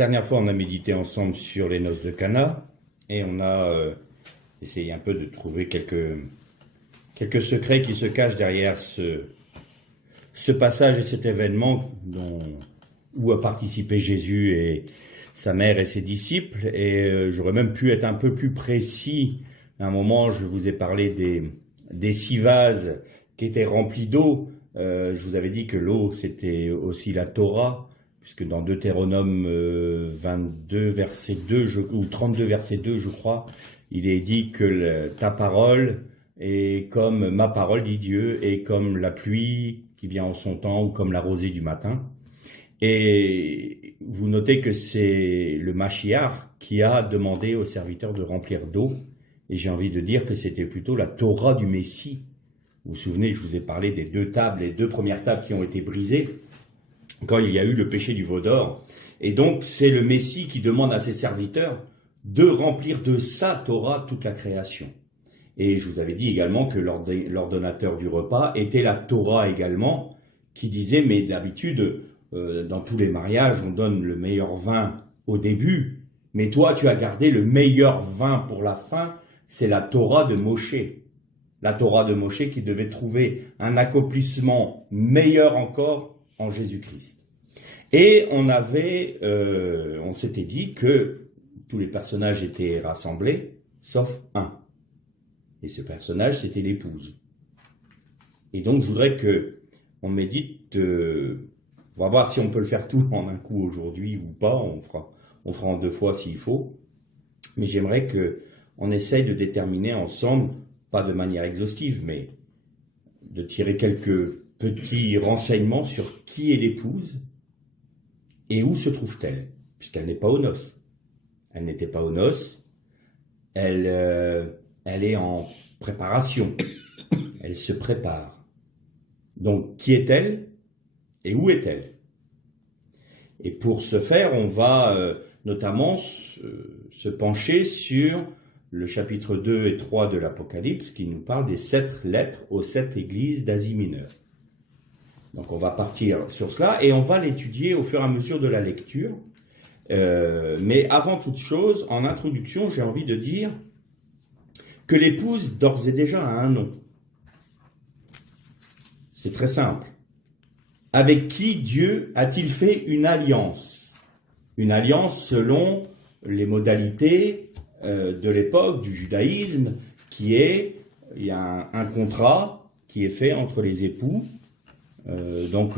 dernière fois, on a médité ensemble sur les noces de Cana et on a essayé un peu de trouver quelques secrets qui se cachent derrière ce passage et cet événement où a participé Jésus et sa mère et ses disciples. Et j'aurais même pu être un peu plus précis. À un moment, je vous ai parlé des 6 vases qui étaient remplis d'eau. Je vous avais dit que l'eau, c'était aussi la Torah, puisque dans Deutéronome 22, verset 2, ou 32, verset 2, je crois, il est dit que ta parole est comme ma parole, dit Dieu, et comme la pluie qui vient en son temps, ou comme la rosée du matin. Et vous notez que c'est le Mashiach qui a demandé aux serviteurs de remplir d'eau, et j'ai envie de dire que c'était plutôt la Torah du Messie. Vous vous souvenez, je vous ai parlé des 2 tables, les 2 premières tables qui ont été brisées quand il y a eu le péché du veau d'or. Et donc, c'est le Messie qui demande à ses serviteurs de remplir de sa Torah toute la création. Et je vous avais dit également que l'ordonnateur du repas était la Torah également, qui disait, mais d'habitude, dans tous les mariages, on donne le meilleur vin au début, mais toi, tu as gardé le meilleur vin pour la fin, c'est la Torah de Moshe. La Torah de Moshe qui devait trouver un accomplissement meilleur encore en Jésus-Christ. Et on s'était dit que tous les personnages étaient rassemblés, sauf un. Et ce personnage, c'était l'épouse. Et donc, je voudrais qu'on médite, on va voir si on peut le faire tout en un coup aujourd'hui ou pas, on fera en 2 fois s'il faut. Mais j'aimerais qu'on essaye de déterminer ensemble, pas de manière exhaustive, mais de tirer quelques petits renseignements sur qui est l'épouse et où se trouve-t-elle, puisqu'elle n'est pas aux noces. Elle n'était pas aux noces, elle est en préparation, elle se prépare. Donc, qui est-elle et où est-elle? Et pour ce faire, on va notamment se pencher sur le chapitre 2 et 3 de l'Apocalypse qui nous parle des 7 lettres aux 7 églises d'Asie mineure. Donc on va partir sur cela et on va l'étudier au fur et à mesure de la lecture. Mais avant toute chose, en introduction, j'ai envie de dire que l'épouse d'ores et déjà a un nom. C'est très simple. Avec qui Dieu a-t-il fait une alliance? Une alliance selon les modalités de l'époque du judaïsme, il y a un contrat qui est fait entre les époux. Donc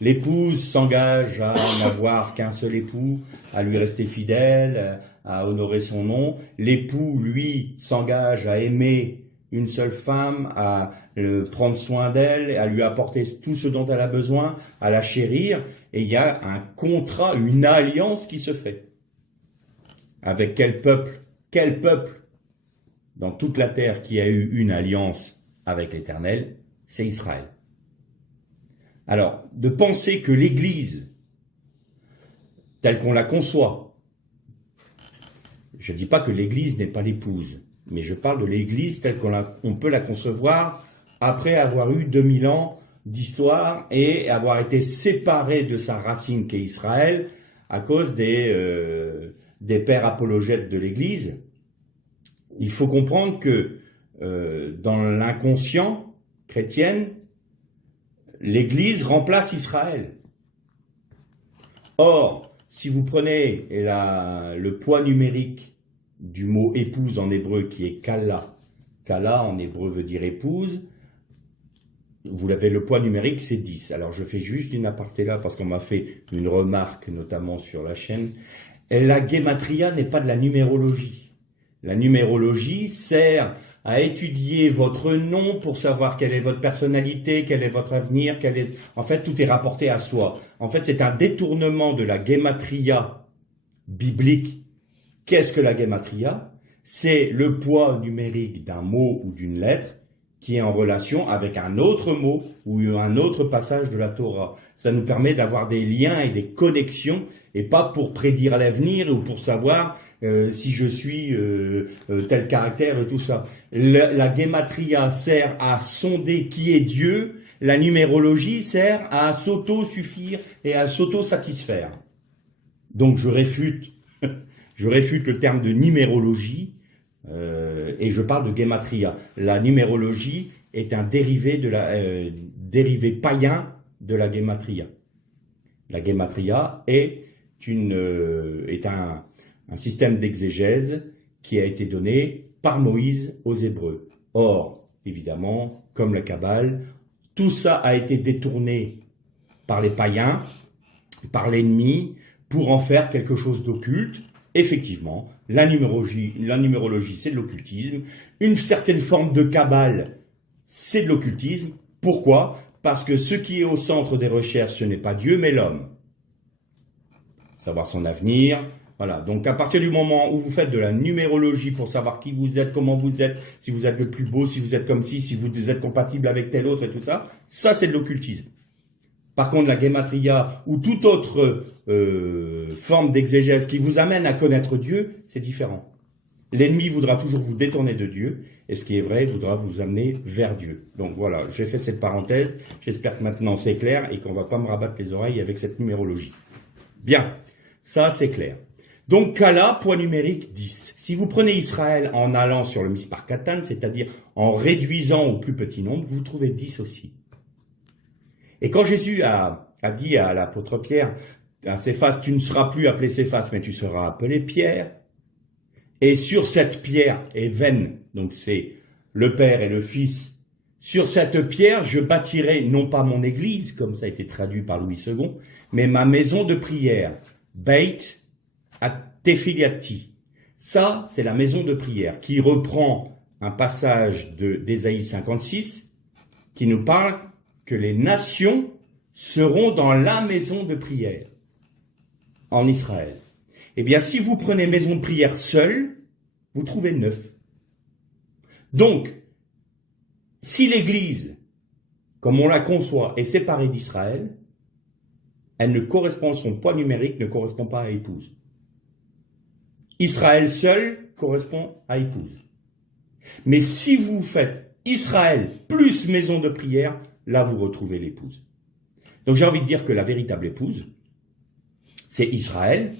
l'épouse s'engage à n'avoir qu'un seul époux, à lui rester fidèle, à honorer son nom. L'époux, lui, s'engage à aimer une seule femme, à prendre soin d'elle, à lui apporter tout ce dont elle a besoin, à la chérir. Et il y a un contrat, une alliance qui se fait. Avec quel peuple? Quel peuple dans toute la terre qui a eu une alliance avec l'Éternel? C'est Israël. Alors, de penser que l'Église, telle qu'on la conçoit, je ne dis pas que l'Église n'est pas l'épouse, mais je parle de l'Église telle qu'on peut la concevoir après avoir eu 2000 ans d'histoire et avoir été séparée de sa racine qu'est Israël à cause des pères apologètes de l'Église. Il faut comprendre que dans l'inconscient chrétienne, l'Église remplace Israël. Or, si vous prenez le poids numérique du mot épouse en hébreu qui est kala, kala en hébreu veut dire épouse, vous avez le poids numérique, c'est 10. Alors je fais juste une aparté là parce qu'on m'a fait une remarque notamment sur la chaîne. La guématria n'est pas de la numérologie. La numérologie sert à étudier votre nom pour savoir quelle est votre personnalité, quel est votre avenir, en fait, tout est rapporté à soi. En fait, c'est un détournement de la guématria biblique. Qu'est-ce que la guématria? C'est le poids numérique d'un mot ou d'une lettre qui est en relation avec un autre mot ou un autre passage de la Torah. Ça nous permet d'avoir des liens et des connexions, et pas pour prédire l'avenir ou pour savoir si je suis tel caractère et tout ça. La guématria sert à sonder qui est Dieu, la numérologie sert à s'auto-suffire et à s'auto-satisfaire. Donc je réfute, je réfute le terme de numérologie et je parle de gematria. La numérologie est un dérivé, dérivé païen de la gematria. La gematria est un système d'exégèse qui a été donné par Moïse aux Hébreux. Or, évidemment, comme la Kabbale, tout ça a été détourné par les païens, par l'ennemi, pour en faire quelque chose d'occulte. Effectivement, la numérologie, c'est de l'occultisme. Une certaine forme de Kabbale, c'est de l'occultisme. Pourquoi? Parce que ce qui est au centre des recherches, ce n'est pas Dieu, mais l'homme. Savoir son avenir. Voilà. Donc, à partir du moment où vous faites de la numérologie pour savoir qui vous êtes, comment vous êtes, si vous êtes le plus beau, si vous êtes comme ci, si vous êtes compatible avec tel autre et tout ça, ça, c'est de l'occultisme. Par contre, la gematria ou toute autre forme d'exégèse qui vous amène à connaître Dieu, c'est différent. L'ennemi voudra toujours vous détourner de Dieu, et ce qui est vrai, voudra vous amener vers Dieu. Donc voilà, j'ai fait cette parenthèse, j'espère que maintenant c'est clair et qu'on ne va pas me rabattre les oreilles avec cette numérologie. Bien, ça c'est clair. Donc Kala, poids numérique 10. Si vous prenez Israël en allant sur le Mispar Katan, c'est-à-dire en réduisant au plus petit nombre, vous trouvez 10 aussi. Et quand Jésus a dit à l'apôtre Pierre, à Céphas, tu ne seras plus appelé Céphas, mais tu seras appelé Pierre. Et sur cette pierre, Even, donc c'est le Père et le Fils, sur cette pierre, je bâtirai non pas mon église, comme ça a été traduit par Louis II, mais ma maison de prière, Beit Tefiliati. Ça, c'est la maison de prière, qui reprend un passage d'Ésaïe 56, qui nous parle que les nations seront dans la maison de prière en Israël. Eh bien, si vous prenez maison de prière seule, vous trouvez 9. Donc, si l'Église, comme on la conçoit, est séparée d'Israël, elle ne correspond, son poids numérique ne correspond pas à épouse. Israël seul correspond à épouse. Mais si vous faites Israël plus maison de prière, là vous retrouvez l'épouse. Donc j'ai envie de dire que la véritable épouse, c'est Israël,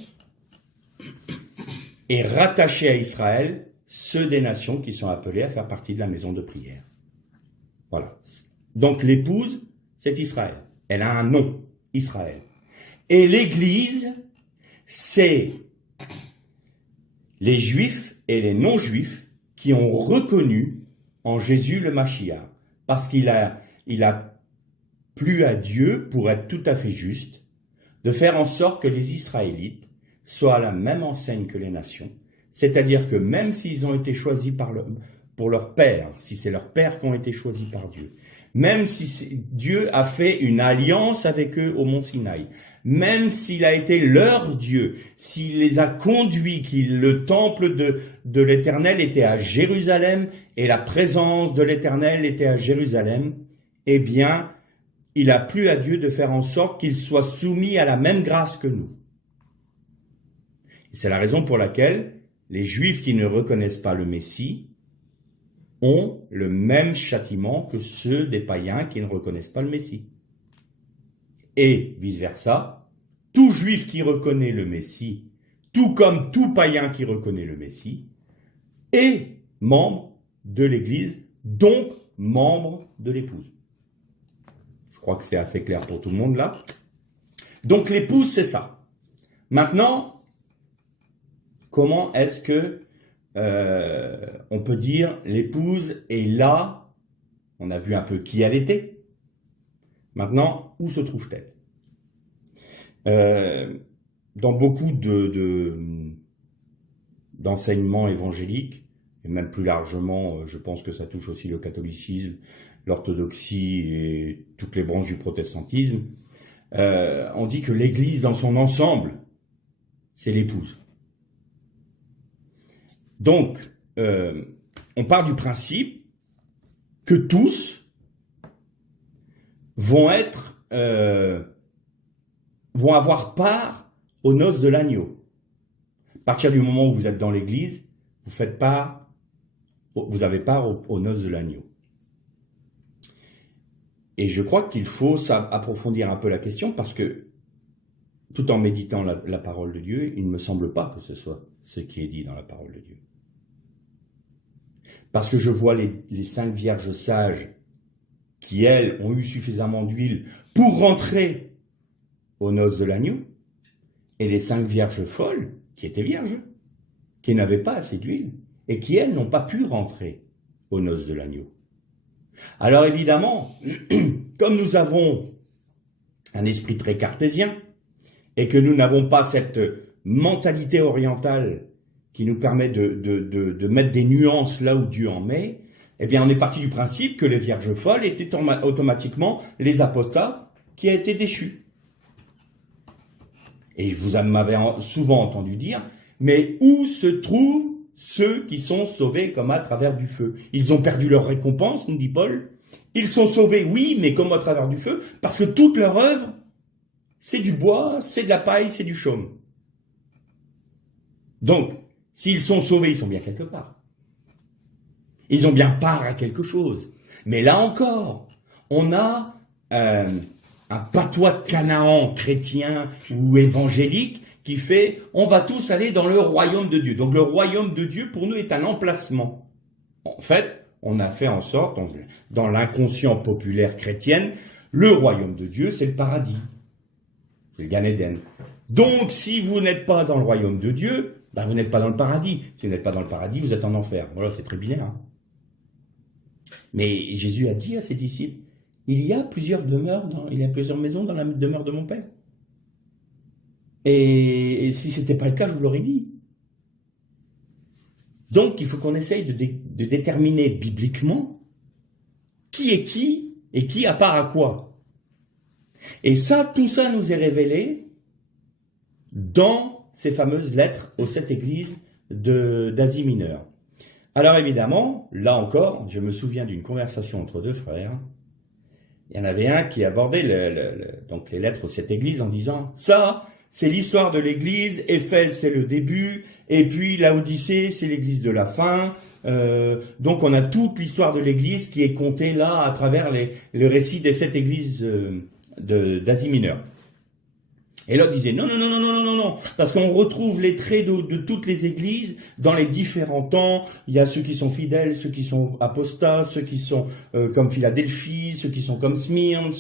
et rattaché à Israël, ceux des nations qui sont appelés à faire partie de la maison de prière. Voilà. Donc l'épouse, c'est Israël. Elle a un nom, Israël. Et l'Église, c'est les Juifs et les non-Juifs qui ont reconnu en Jésus le Mashiach, parce qu'il a plu à Dieu, pour être tout à fait juste, de faire en sorte que les Israélites soient à la même enseigne que les nations, c'est-à-dire que même s'ils ont été choisis pour leur père, si c'est leur père qui ont été choisis par Dieu, même si Dieu a fait une alliance avec eux au mont Sinaï, même s'il a été leur Dieu, s'il les a conduits, le temple de l'Éternel était à Jérusalem et la présence de l'Éternel était à Jérusalem, eh bien, il a plu à Dieu de faire en sorte qu'ils soient soumis à la même grâce que nous. C'est la raison pour laquelle les Juifs qui ne reconnaissent pas le Messie ont le même châtiment que ceux des païens qui ne reconnaissent pas le Messie. Et vice-versa, tout Juif qui reconnaît le Messie, tout comme tout païen qui reconnaît le Messie, est membre de l'Église, donc membre de l'épouse. Je crois que c'est assez clair pour tout le monde là. Donc l'épouse, c'est ça. Maintenant, comment est-ce que on peut dire l'épouse est là, on a vu un peu qui elle était. Maintenant, où se trouve-t-elle? Dans beaucoup d'enseignements évangéliques, et même plus largement, je pense que ça touche aussi le catholicisme, l'orthodoxie et toutes les branches du protestantisme, on dit que l'Église dans son ensemble, c'est l'épouse. Donc, on part du principe que tous vont avoir part aux noces de l'agneau. À partir du moment où vous êtes dans l'Église, vous avez part aux noces de l'agneau. Et je crois qu'il faut approfondir un peu la question, parce que tout en méditant la parole de Dieu, il ne me semble pas que ce soit ce qui est dit dans la parole de Dieu. Parce que je vois les 5 vierges sages qui, elles, ont eu suffisamment d'huile pour rentrer aux noces de l'agneau, et les 5 vierges folles, qui étaient vierges, qui n'avaient pas assez d'huile, et qui, elles, n'ont pas pu rentrer aux noces de l'agneau. Alors évidemment, comme nous avons un esprit très cartésien, et que nous n'avons pas cette mentalité orientale qui nous permet de mettre des nuances là où Dieu en met, eh bien on est parti du principe que les vierges folles étaient automatiquement les apostats qui a été déchus. Et vous m'avez souvent entendu dire, mais où se trouvent ceux qui sont sauvés comme à travers du feu? Ils ont perdu leur récompense, nous dit Paul. Ils sont sauvés, oui, mais comme à travers du feu, parce que toute leur œuvre, c'est du bois, c'est de la paille, c'est du chaume. Donc, s'ils sont sauvés, ils sont bien quelque part. Ils ont bien part à quelque chose. Mais là encore, on a un patois de Canaan chrétien ou évangélique qui fait « on va tous aller dans le royaume de Dieu ». Donc le royaume de Dieu, pour nous, est un emplacement. En fait, on a fait en sorte, dans l'inconscient populaire chrétienne, le royaume de Dieu, c'est le paradis. C'est le Gan Eden. Donc, si vous n'êtes pas dans le royaume de Dieu, ben vous n'êtes pas dans le paradis. Si vous n'êtes pas dans le paradis, vous êtes en enfer. Voilà, c'est très bien. Hein. Mais Jésus a dit à ses disciples, il y a plusieurs maisons dans la demeure de mon Père. Et si ce n'était pas le cas, je vous l'aurais dit. Donc, il faut qu'on essaye de déterminer bibliquement qui est qui et qui a part à quoi. Et ça, tout ça nous est révélé dans ces fameuses lettres aux 7 églises d'Asie mineure. Alors évidemment, là encore, je me souviens d'une conversation entre 2 frères. Il y en avait un qui abordait donc les lettres aux 7 églises en disant « ça, c'est l'histoire de l'église, Éphèse c'est le début, et puis Laodicée c'est l'église de la fin. Donc on a toute l'histoire de l'église qui est contée là à travers le récit des 7 églises d'Asie mineure. » Et l'autre disait non, parce qu'on retrouve les traits de toutes les églises dans les différents temps. Il y a ceux qui sont fidèles, ceux qui sont apostats, ceux qui sont comme Philadelphie, ceux qui sont comme Smyrne,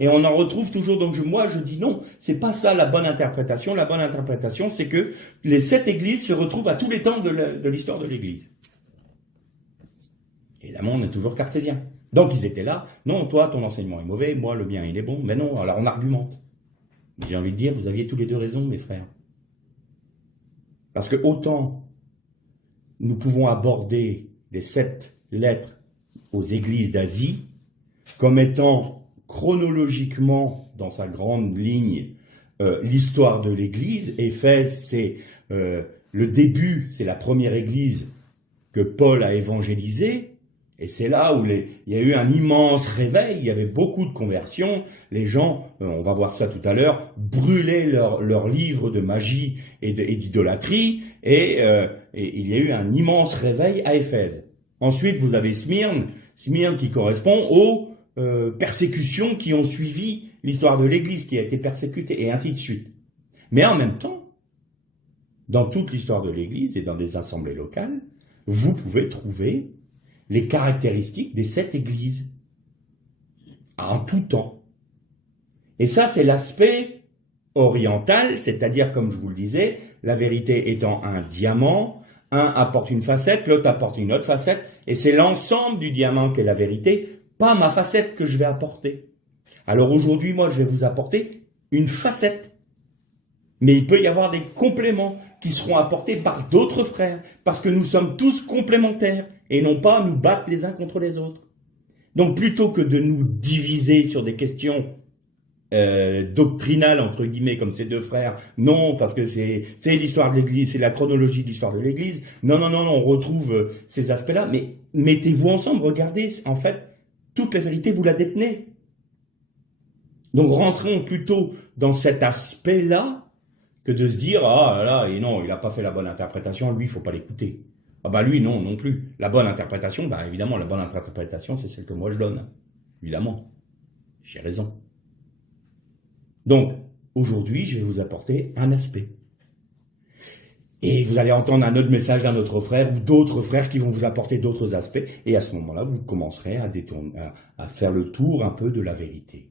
et on en retrouve toujours. Donc moi je dis non, c'est pas ça la bonne interprétation. La bonne interprétation, c'est que les 7 églises se retrouvent à tous les temps de l'histoire de l'église. Évidemment, on est toujours cartésien. Donc ils étaient là. Non, toi, ton enseignement est mauvais, moi, le mien, il est bon. Mais non, alors on argumente. J'ai envie de dire, vous aviez tous les 2 raison, mes frères. Parce que autant nous pouvons aborder les 7 lettres aux églises d'Asie comme étant chronologiquement, dans sa grande ligne, l'histoire de l'église. Éphèse, c'est le début, c'est la première église que Paul a évangélisée. Et c'est là où il y a eu un immense réveil, il y avait beaucoup de conversions, les gens, on va voir ça tout à l'heure, brûlaient leurs livres de magie et d'idolâtrie, et il y a eu un immense réveil à Éphèse. Ensuite, vous avez Smyrne qui correspond aux persécutions qui ont suivi l'histoire de l'Église, qui a été persécutée, et ainsi de suite. Mais en même temps, dans toute l'histoire de l'Église et dans des assemblées locales, vous pouvez trouver les caractéristiques des 7 églises, en tout temps. Et ça, c'est l'aspect oriental, c'est-à-dire, comme je vous le disais, la vérité étant un diamant, un apporte une facette, l'autre apporte une autre facette, et c'est l'ensemble du diamant qui est la vérité, pas ma facette que je vais apporter. Alors aujourd'hui, moi, je vais vous apporter une facette. Mais il peut y avoir des compléments qui seront apportés par d'autres frères, parce que nous sommes tous complémentaires, et non pas nous battre les uns contre les autres. Donc plutôt que de nous diviser sur des questions doctrinales, entre guillemets, comme ces 2 frères, non, parce que c'est l'histoire de l'Église, c'est la chronologie de l'histoire de l'Église, non, on retrouve ces aspects-là, mais mettez-vous ensemble, regardez, en fait, toute la vérité, vous la détenez. Donc rentrons plutôt dans cet aspect-là, que de se dire, ah là, et non, il n'a pas fait la bonne interprétation, lui, il ne faut pas l'écouter. Ah bah lui, non plus. La bonne interprétation, bah évidemment, la bonne interprétation, c'est celle que moi je donne. Évidemment. J'ai raison. Donc, Aujourd'hui, je vais vous apporter un aspect. Et vous allez entendre un autre message d'un autre frère ou d'autres frères qui vont vous apporter d'autres aspects. Et à ce moment-là, vous commencerez à faire le tour un peu de la vérité.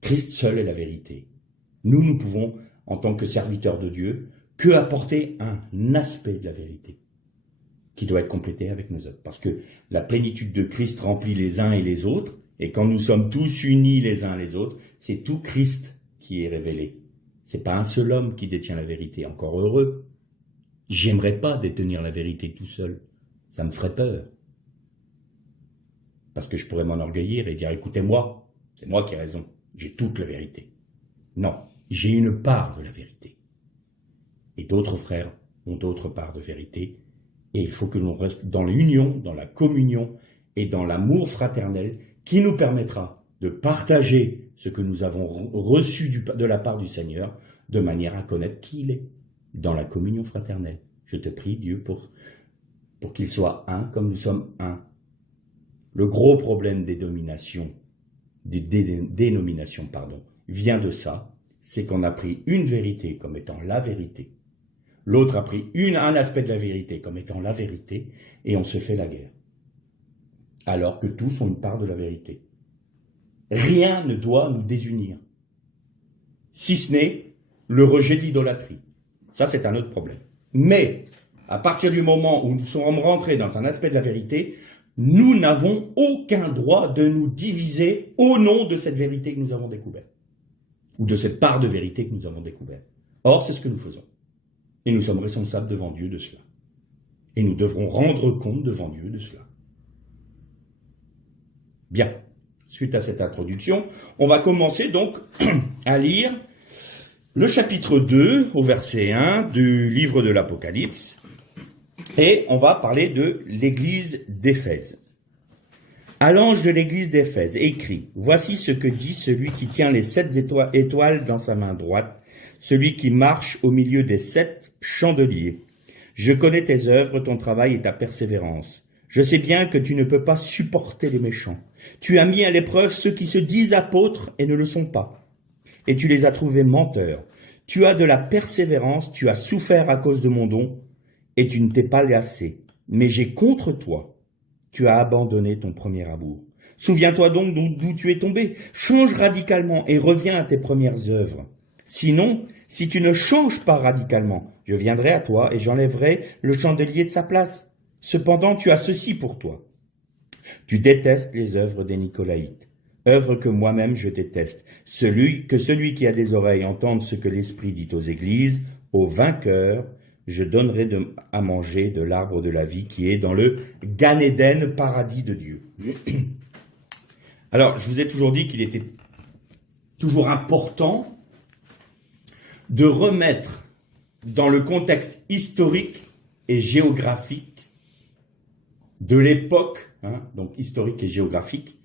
Christ seul est la vérité. Nous pouvons, en tant que serviteurs de Dieu, que apporter un aspect de la vérité qui doit être complété avec nos autres. Parce que la plénitude de Christ remplit les uns et les autres. Et quand nous sommes tous unis les uns les autres, c'est tout Christ qui est révélé. C'est pas un seul homme qui détient la vérité, encore heureux. J'aimerais pas détenir la vérité tout seul. Ça me ferait peur. Parce que je pourrais m'enorgueillir et dire, écoutez-moi, c'est moi qui ai raison, j'ai toute la vérité. Non, j'ai une part de la vérité. Et d'autres frères ont d'autres parts de vérité. Et il faut que l'on reste dans l'union, dans la communion et dans l'amour fraternel qui nous permettra de partager ce que nous avons reçu de la part du Seigneur, de manière à connaître qui il est, dans la communion fraternelle. Je te prie, Dieu, pour qu'il soit un, comme nous sommes un. Le gros problème des dénominations, vient de ça, c'est qu'on a pris une vérité comme étant la vérité. L'autre a pris un aspect de la vérité comme étant la vérité, et on se fait la guerre. Alors que tous ont une part de la vérité. Rien ne doit nous désunir, si ce n'est le rejet de l'idolâtrie. Ça, c'est un autre problème. Mais, à partir du moment où nous sommes rentrés dans un aspect de la vérité, nous n'avons aucun droit de nous diviser au nom de cette vérité que nous avons découverte, ou de cette part de vérité que nous avons découverte. Or, c'est ce que nous faisons. Et nous sommes responsables devant Dieu de cela. Et nous devrons rendre compte devant Dieu de cela. Bien. Suite à cette introduction, on va commencer donc à lire le chapitre 2 au verset 1 du livre de l'Apocalypse, et on va parler de l'église d'Éphèse. À l'ange de l'église d'Éphèse, écrit, « Voici ce que dit celui qui tient les 7 étoiles dans sa main droite, celui qui marche au milieu des 7 chandeliers. Je connais tes œuvres, ton travail et ta persévérance. Je sais bien que tu ne peux pas supporter les méchants. Tu as mis à l'épreuve ceux qui se disent apôtres et ne le sont pas. Et tu les as trouvés menteurs. Tu as de la persévérance, tu as souffert à cause de mon don, et tu ne t'es pas lassé. Mais j'ai contre toi. Tu as abandonné ton premier amour. Souviens-toi donc d'où tu es tombé. Change radicalement et reviens à tes premières œuvres. Sinon, si tu ne changes pas radicalement, je viendrai à toi et j'enlèverai le chandelier de sa place. Cependant, tu as ceci pour toi. Tu détestes les œuvres des Nicolaïtes, œuvres que moi-même je déteste. Celui qui a des oreilles entende ce que l'Esprit dit aux églises, aux vainqueurs, je donnerai à manger de l'arbre de la vie qui est dans le Gan Eden, paradis de Dieu. Alors, je vous ai toujours dit qu'il était toujours important de remettre dans le contexte historique et géographique de l'époque, donc historique et géographique,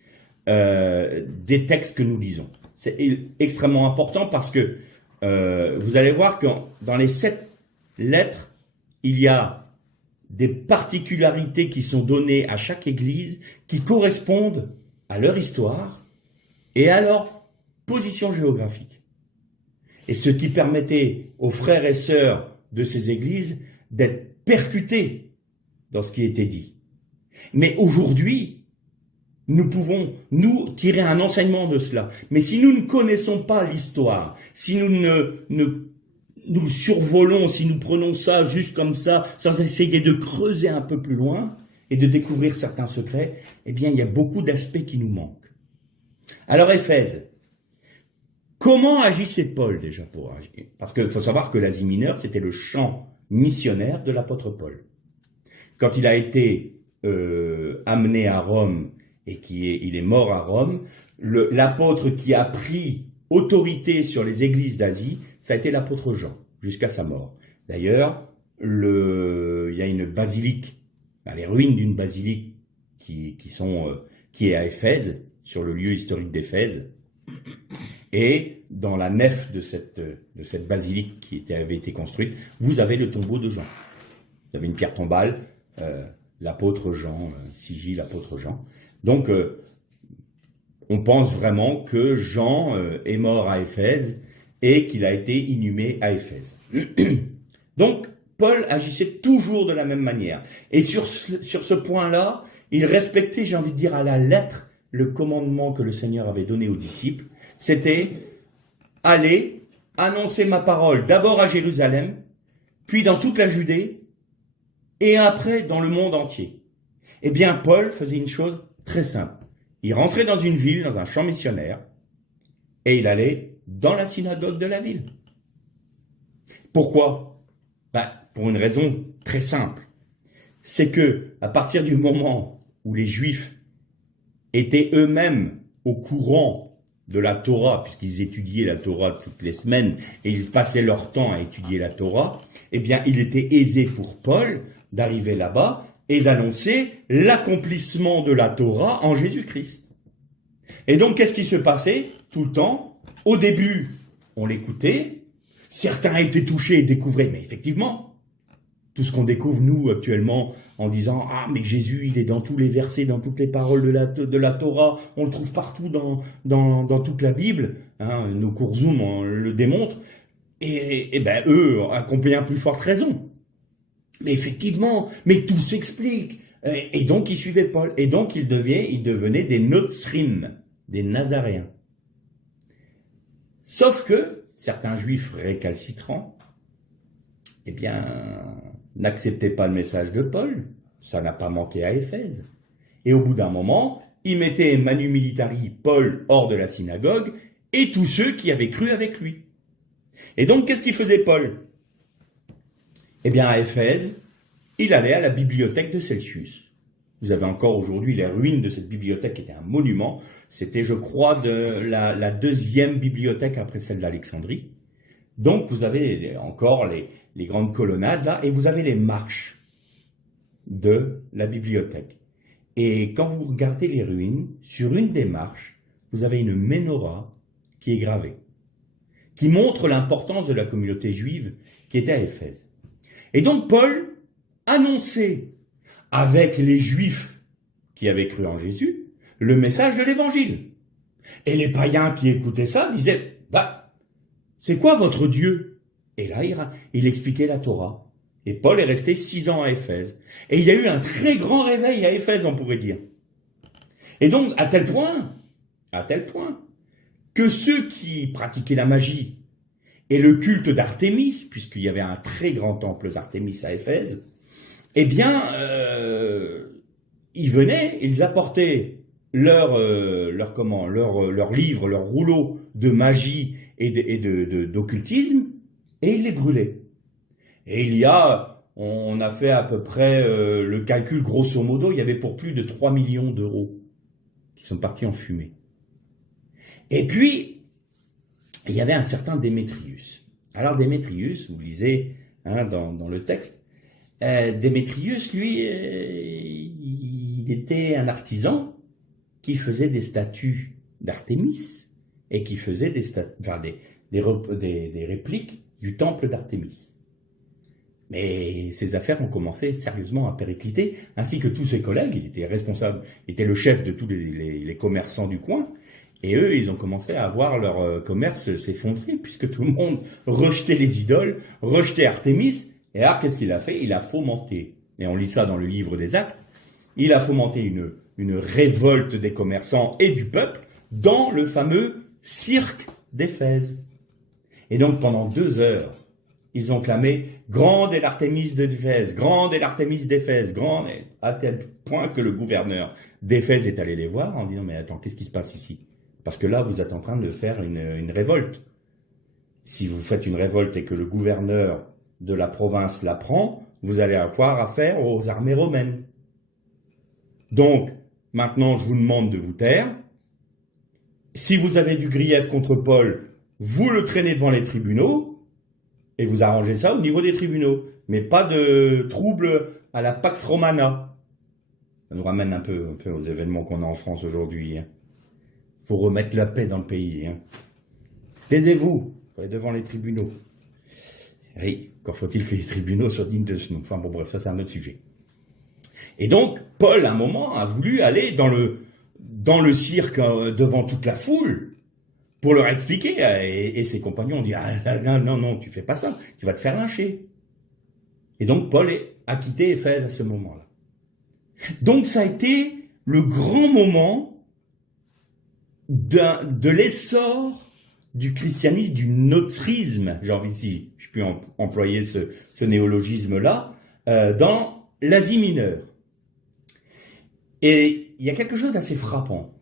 des textes que nous lisons. C'est extrêmement important parce que vous allez voir que dans les 7 lettres, il y a des particularités qui sont données à chaque église qui correspondent à leur histoire et à leur position géographique. Et ce qui permettait aux frères et sœurs de ces églises d'être percutés dans ce qui était dit. Mais aujourd'hui, nous pouvons, nous, tirer un enseignement de cela. Mais si nous ne connaissons pas l'histoire, si nous survolons, si nous prenons ça juste comme ça, sans essayer de creuser un peu plus loin et de découvrir certains secrets, eh bien, il y a beaucoup d'aspects qui nous manquent. Alors, Éphèse, comment agissait Paul déjà pour agir? Parce qu'il faut savoir que l'Asie mineure, c'était le champ missionnaire de l'apôtre Paul. Quand il a été amené à Rome et il est mort à Rome, l'apôtre qui a pris autorité sur les églises d'Asie, ça a été l'apôtre Jean, jusqu'à sa mort. D'ailleurs, il y a une basilique, les ruines d'une basilique qui est à Éphèse, sur le lieu historique d'Éphèse, et dans la nef de cette basilique qui avait été construite, vous avez le tombeau de Jean. Vous avez une pierre tombale, l'apôtre Jean, sigille l'apôtre Jean. Donc, on pense vraiment que Jean est mort à Éphèse et qu'il a été inhumé à Éphèse. Donc, Paul agissait toujours de la même manière. Et sur ce point-là, il respectait, j'ai envie de dire, à la lettre, le commandement que le Seigneur avait donné aux disciples. C'était « Allez, annoncer ma parole d'abord à Jérusalem, puis dans toute la Judée, et après dans le monde entier. » Eh bien, Paul faisait une chose très simple. Il rentrait dans une ville, dans un champ missionnaire, et il allait dans la synagogue de la ville. Pourquoi ? Pour une raison très simple. C'est que, à partir du moment où les Juifs étaient eux-mêmes au courant de la Torah, puisqu'ils étudiaient la Torah toutes les semaines, et ils passaient leur temps à étudier la Torah, eh bien, il était aisé pour Paul d'arriver là-bas et d'annoncer l'accomplissement de la Torah en Jésus-Christ. Et donc, qu'est-ce qui se passait tout le temps ? Au début, on l'écoutait, certains étaient touchés et découvraient, mais effectivement, tout ce qu'on découvre, nous, actuellement, en disant « Ah, mais Jésus, il est dans tous les versets, dans toutes les paroles de la Torah, on le trouve partout dans toute la Bible. Hein, » nos cours Zoom on le démontrent. Et ben, eux, à combien plus forte raison. Mais effectivement, mais tout s'explique. Et donc, ils suivaient Paul. Et donc, ils devenaient des Notzrim, des Nazaréens. Sauf que certains Juifs récalcitrants, eh bien, n'acceptaient pas le message de Paul. Ça n'a pas manqué à Éphèse. Et au bout d'un moment, ils mettaient Manu Militari, Paul, hors de la synagogue, et tous ceux qui avaient cru avec lui. Et donc, qu'est-ce qu'il faisait Paul ? Eh bien, à Éphèse, il allait à la bibliothèque de Celsius. Vous avez encore aujourd'hui les ruines de cette bibliothèque qui était un monument. C'était, je crois, de la deuxième bibliothèque après celle d'Alexandrie. Donc, vous avez encore les grandes colonnades là, et vous avez les marches de la bibliothèque. Et quand vous regardez les ruines, sur une des marches, vous avez une menorah qui est gravée, qui montre l'importance de la communauté juive qui était à Éphèse. Et donc, Paul annonçait avec les Juifs qui avaient cru en Jésus le message de l'Évangile. Et les païens qui écoutaient ça disaient « c'est quoi votre Dieu ?» Et là, il expliquait la Torah. Et Paul est resté 6 ans à Éphèse. Et il y a eu un très grand réveil à Éphèse, on pourrait dire. Et donc, à tel point, que ceux qui pratiquaient la magie et le culte d'Artémis, puisqu'il y avait un très grand temple d'Artémis à Éphèse, eh bien, ils venaient, ils apportaient leurs livres, leurs rouleaux de magie et d'occultisme, et ils les brûlaient. Et on a fait à peu près le calcul grosso modo, il y avait pour plus de 3 millions d'euros qui sont partis en fumée. Et puis, il y avait un certain Démétrius. Alors Démétrius, vous lisez dans le texte, Démétrius, lui, il était un artisan qui faisait des statues d'Artémis et qui faisait des répliques du temple d'Artémis. Mais ses affaires ont commencé sérieusement à péricliter, ainsi que tous ses collègues. Il était responsable, il était le chef de tous les commerçants du coin. Et eux, ils ont commencé à voir leur commerce s'effondrer, puisque tout le monde rejetait les idoles, rejetait Artémis. Et alors, qu'est-ce qu'il a fait ? Il a fomenté, et on lit ça dans le livre des Actes, il a fomenté une révolte des commerçants et du peuple dans le fameux cirque d'Éphèse. Et donc, pendant 2 heures, ils ont clamé « Grande est l'Artémis d'Éphèse, grande est l'Artémis d'Éphèse, grande est... » à tel point que le gouverneur d'Éphèse est allé les voir en disant « Mais attends, qu'est-ce qui se passe ici ? Parce que là, vous êtes en train de faire une révolte. Si vous faites une révolte et que le gouverneur de la province l'apprend, vous allez avoir affaire aux armées romaines. Donc, maintenant, je vous demande de vous taire. Si vous avez du grief contre Paul, vous le traînez devant les tribunaux et vous arrangez ça au niveau des tribunaux. Mais pas de troubles à la Pax Romana. Ça nous ramène un peu aux événements qu'on a en France aujourd'hui. Faut remettre la paix dans le pays. Taisez-vous, faut aller devant les tribunaux. Oui, encore faut-il que les tribunaux soient dignes de ce nom. Enfin bon, bref, ça c'est un autre sujet. Et donc, Paul, à un moment, a voulu aller dans le cirque devant toute la foule pour leur expliquer. Et ses compagnons ont dit, ah non, non, non, tu fais pas ça, tu vas te faire lyncher. Et donc Paul a quitté Éphèse à ce moment-là. Donc ça a été le grand moment de l'essor du christianisme, du notrisme, j'ai envie, si je puis employer ce néologisme-là, dans l'Asie mineure. Et il y a quelque chose d'assez frappant.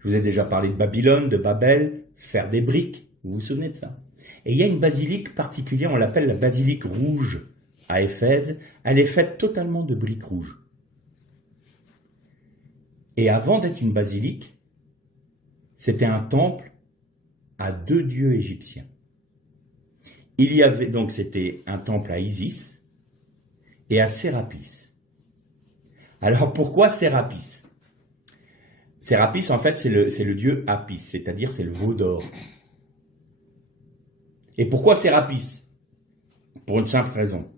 Je vous ai déjà parlé de Babylone, de Babel, faire des briques, vous vous souvenez de ça? Et il y a une basilique particulière, on l'appelle la basilique rouge à Éphèse, elle est faite totalement de briques rouges. Et avant d'être une basilique, c'était un temple à 2 dieux égyptiens. Il y avait donc, c'était un temple à Isis et à Sérapis. Alors pourquoi Sérapis? Sérapis, en fait, c'est le dieu Apis, c'est-à-dire c'est le veau d'or. Et pourquoi Sérapis? Pour une simple raison.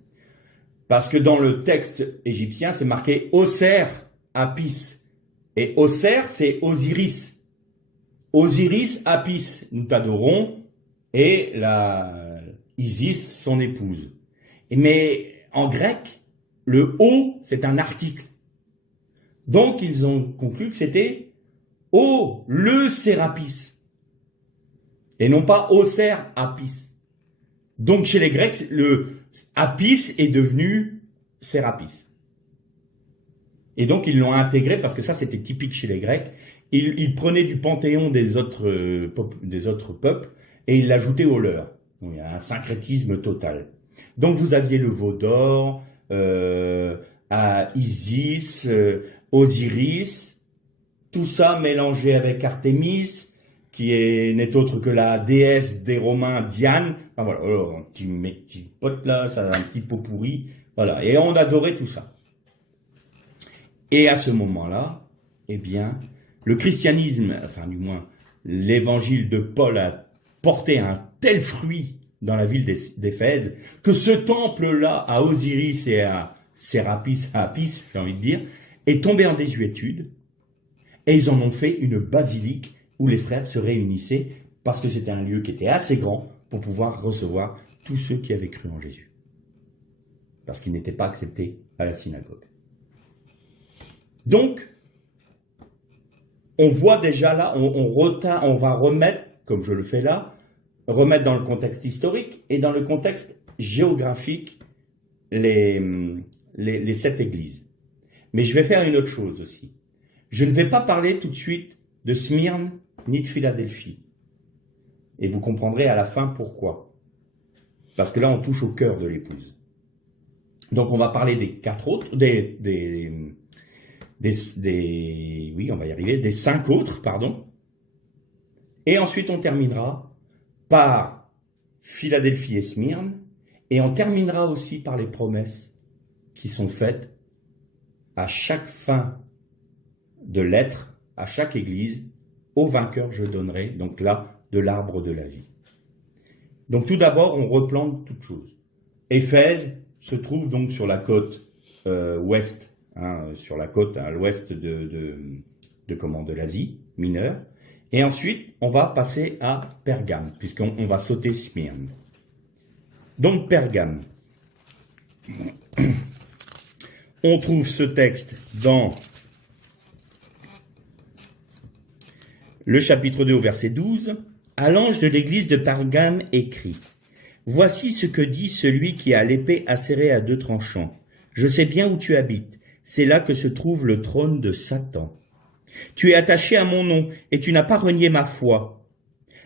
Parce que dans le texte égyptien, c'est marqué Oser Apis. Et Oser, c'est Osiris. Osiris Apis, nous t'adorons, et Isis, son épouse. Mais en grec, le O, c'est un article. Donc, ils ont conclu que c'était le Sérapis. Et non pas Oser Apis. Donc, chez les Grecs, le Apis est devenu Sérapis. Et donc, ils l'ont intégré, parce que ça, c'était typique chez les Grecs. Ils prenaient du panthéon des autres peuples et ils l'ajoutaient au leur. Donc, il y a un syncrétisme total. Donc, vous aviez le veau d'or, à Isis, Osiris, tout ça mélangé avec Artémis, qui n'est autre que la déesse des Romains, Diane. Enfin, voilà, alors, un petit pote là, ça a un petit pot pourri. Voilà, et on adorait tout ça. Et à ce moment-là, eh bien, le christianisme, enfin du moins l'évangile de Paul a porté un tel fruit dans la ville d'Éphèse que ce temple-là à Osiris et à Sérapis, à Apis, j'ai envie de dire, est tombé en désuétude et ils en ont fait une basilique où les frères se réunissaient parce que c'était un lieu qui était assez grand pour pouvoir recevoir tous ceux qui avaient cru en Jésus. Parce qu'ils n'étaient pas acceptés à la synagogue. Donc, on voit déjà là, on va remettre, comme je le fais là, remettre dans le contexte historique et dans le contexte géographique les 7 églises. Mais je vais faire une autre chose aussi. Je ne vais pas parler tout de suite de Smyrne ni de Philadelphie. Et vous comprendrez à la fin pourquoi. Parce que là, on touche au cœur de l'épouse. Donc, on va parler des 4 autres, oui, on va y arriver, des 5 autres, pardon. Et ensuite, on terminera par Philadelphie et Smyrne, et on terminera aussi par les promesses qui sont faites à chaque fin de lettre, à chaque église, au vainqueur je donnerai, donc là, de l'arbre de la vie. Donc tout d'abord, on replante toute chose. Éphèse se trouve donc sur la côte ouest, sur la côte à l'ouest de l'Asie mineure. Et ensuite, on va passer à Pergame, puisqu'on va sauter Smyrne. Donc Pergame. On trouve ce texte dans le chapitre 2 au verset 12. À l'ange de l'église de Pergame écrit: Voici ce que dit celui qui a l'épée acérée à 2 tranchants. Je sais bien où tu habites. C'est là que se trouve le trône de Satan. Tu es attaché à mon nom, et tu n'as pas renié ma foi.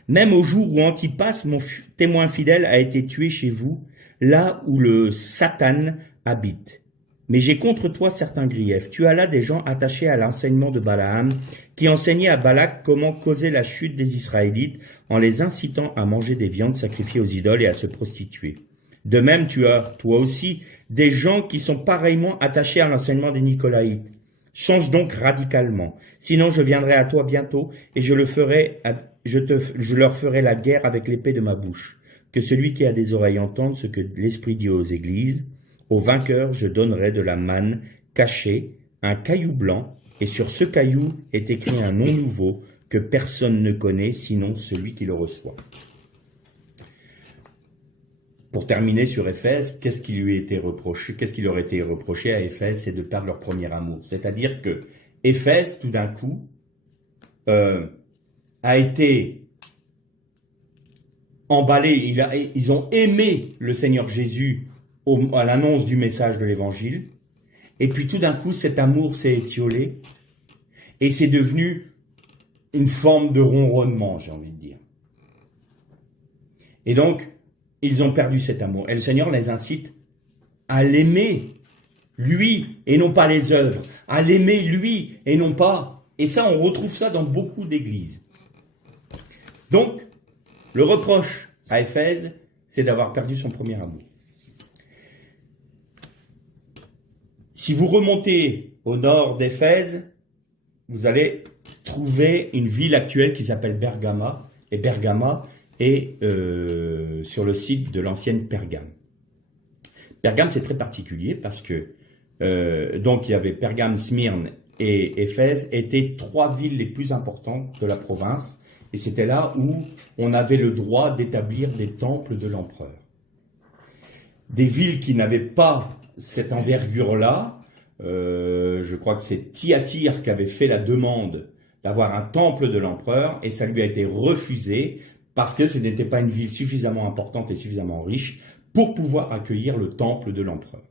Même au jour où Antipas, mon témoin fidèle, a été tué chez vous, là où le Satan habite. Mais j'ai contre toi certains griefs. Tu as là des gens attachés à l'enseignement de Balaam, qui enseignait à Balak comment causer la chute des Israélites en les incitant à manger des viandes sacrifiées aux idoles et à se prostituer. De même, tu as, toi aussi, des gens qui sont pareillement attachés à l'enseignement des Nicolaïtes. Change donc radicalement, sinon je viendrai à toi bientôt et je leur ferai la guerre avec l'épée de ma bouche. Que celui qui a des oreilles entende ce que l'Esprit dit aux églises. Au vainqueur, je donnerai de la manne cachée, un caillou blanc, et sur ce caillou est écrit un nom nouveau que personne ne connaît sinon celui qui le reçoit. Pour terminer sur Éphèse, qu'est-ce qui leur a été reproché à Éphèse, c'est de perdre leur premier amour. C'est-à-dire que Éphèse, tout d'un coup, a été emballé, ils ont aimé le Seigneur Jésus à l'annonce du message de l'Évangile, et puis tout d'un coup, cet amour s'est étiolé, et c'est devenu une forme de ronronnement, j'ai envie de dire. Et donc, ils ont perdu cet amour. Et le Seigneur les incite à l'aimer, lui, et non pas les œuvres. À l'aimer, lui, et non pas... Et ça, on retrouve ça dans beaucoup d'églises. Donc, le reproche à Éphèse, c'est d'avoir perdu son premier amour. Si vous remontez au nord d'Éphèse, vous allez trouver une ville actuelle qui s'appelle Bergama. Et Bergama est sur le site de l'ancienne Pergame. Pergame, c'est très particulier parce que donc il y avait Pergame, Smyrne et Éphèse étaient 3 villes les plus importantes de la province, et c'était là où on avait le droit d'établir des temples de l'empereur. Des villes qui n'avaient pas cette envergure-là, je crois que c'est Thyatire qui avait fait la demande d'avoir un temple de l'empereur, et ça lui a été refusé parce que ce n'était pas une ville suffisamment importante et suffisamment riche pour pouvoir accueillir le temple de l'empereur.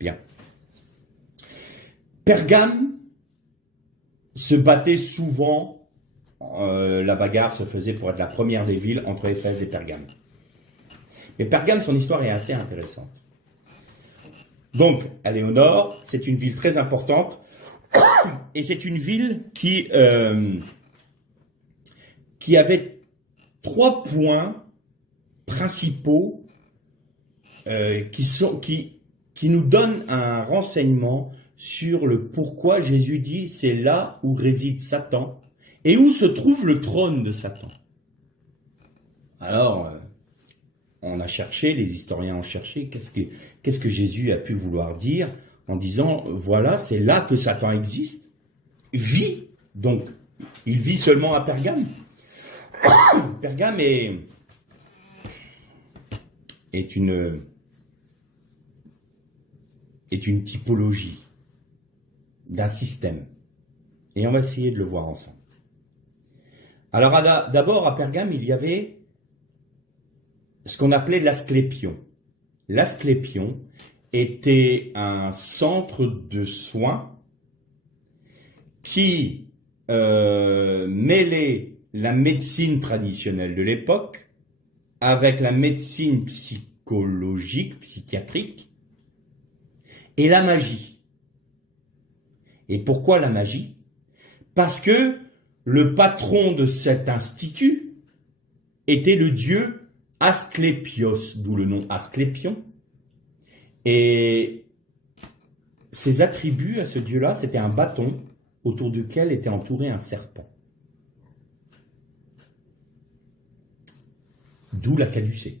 Bien. Pergame se battait souvent, la bagarre se faisait pour être la première des villes entre Éphèse et Pergame. Mais Pergame, son histoire est assez intéressante. Donc, elle est au nord, c'est une ville très importante, et c'est une ville qui avait 3 points principaux qui nous donnent un renseignement sur le pourquoi Jésus dit c'est là où réside Satan et où se trouve le trône de Satan. Alors, on a cherché, les historiens ont cherché, qu'est-ce que Jésus a pu vouloir dire en disant, voilà, c'est là que Satan existe, vit, donc il vit seulement à Pergame. Pergame est une typologie d'un système. Et on va essayer de le voir ensemble. Alors d'abord à Pergame, il y avait ce qu'on appelait l'Asclépion. L'Asclépion était un centre de soins qui mêlait la médecine traditionnelle de l'époque avec la médecine psychologique, psychiatrique, et la magie. Et pourquoi la magie? Parce que le patron de cet institut était le dieu Asclépios, d'où le nom Asclépion. Et ses attributs à ce dieu-là, c'était un bâton autour duquel était entouré un serpent. D'où la caducée.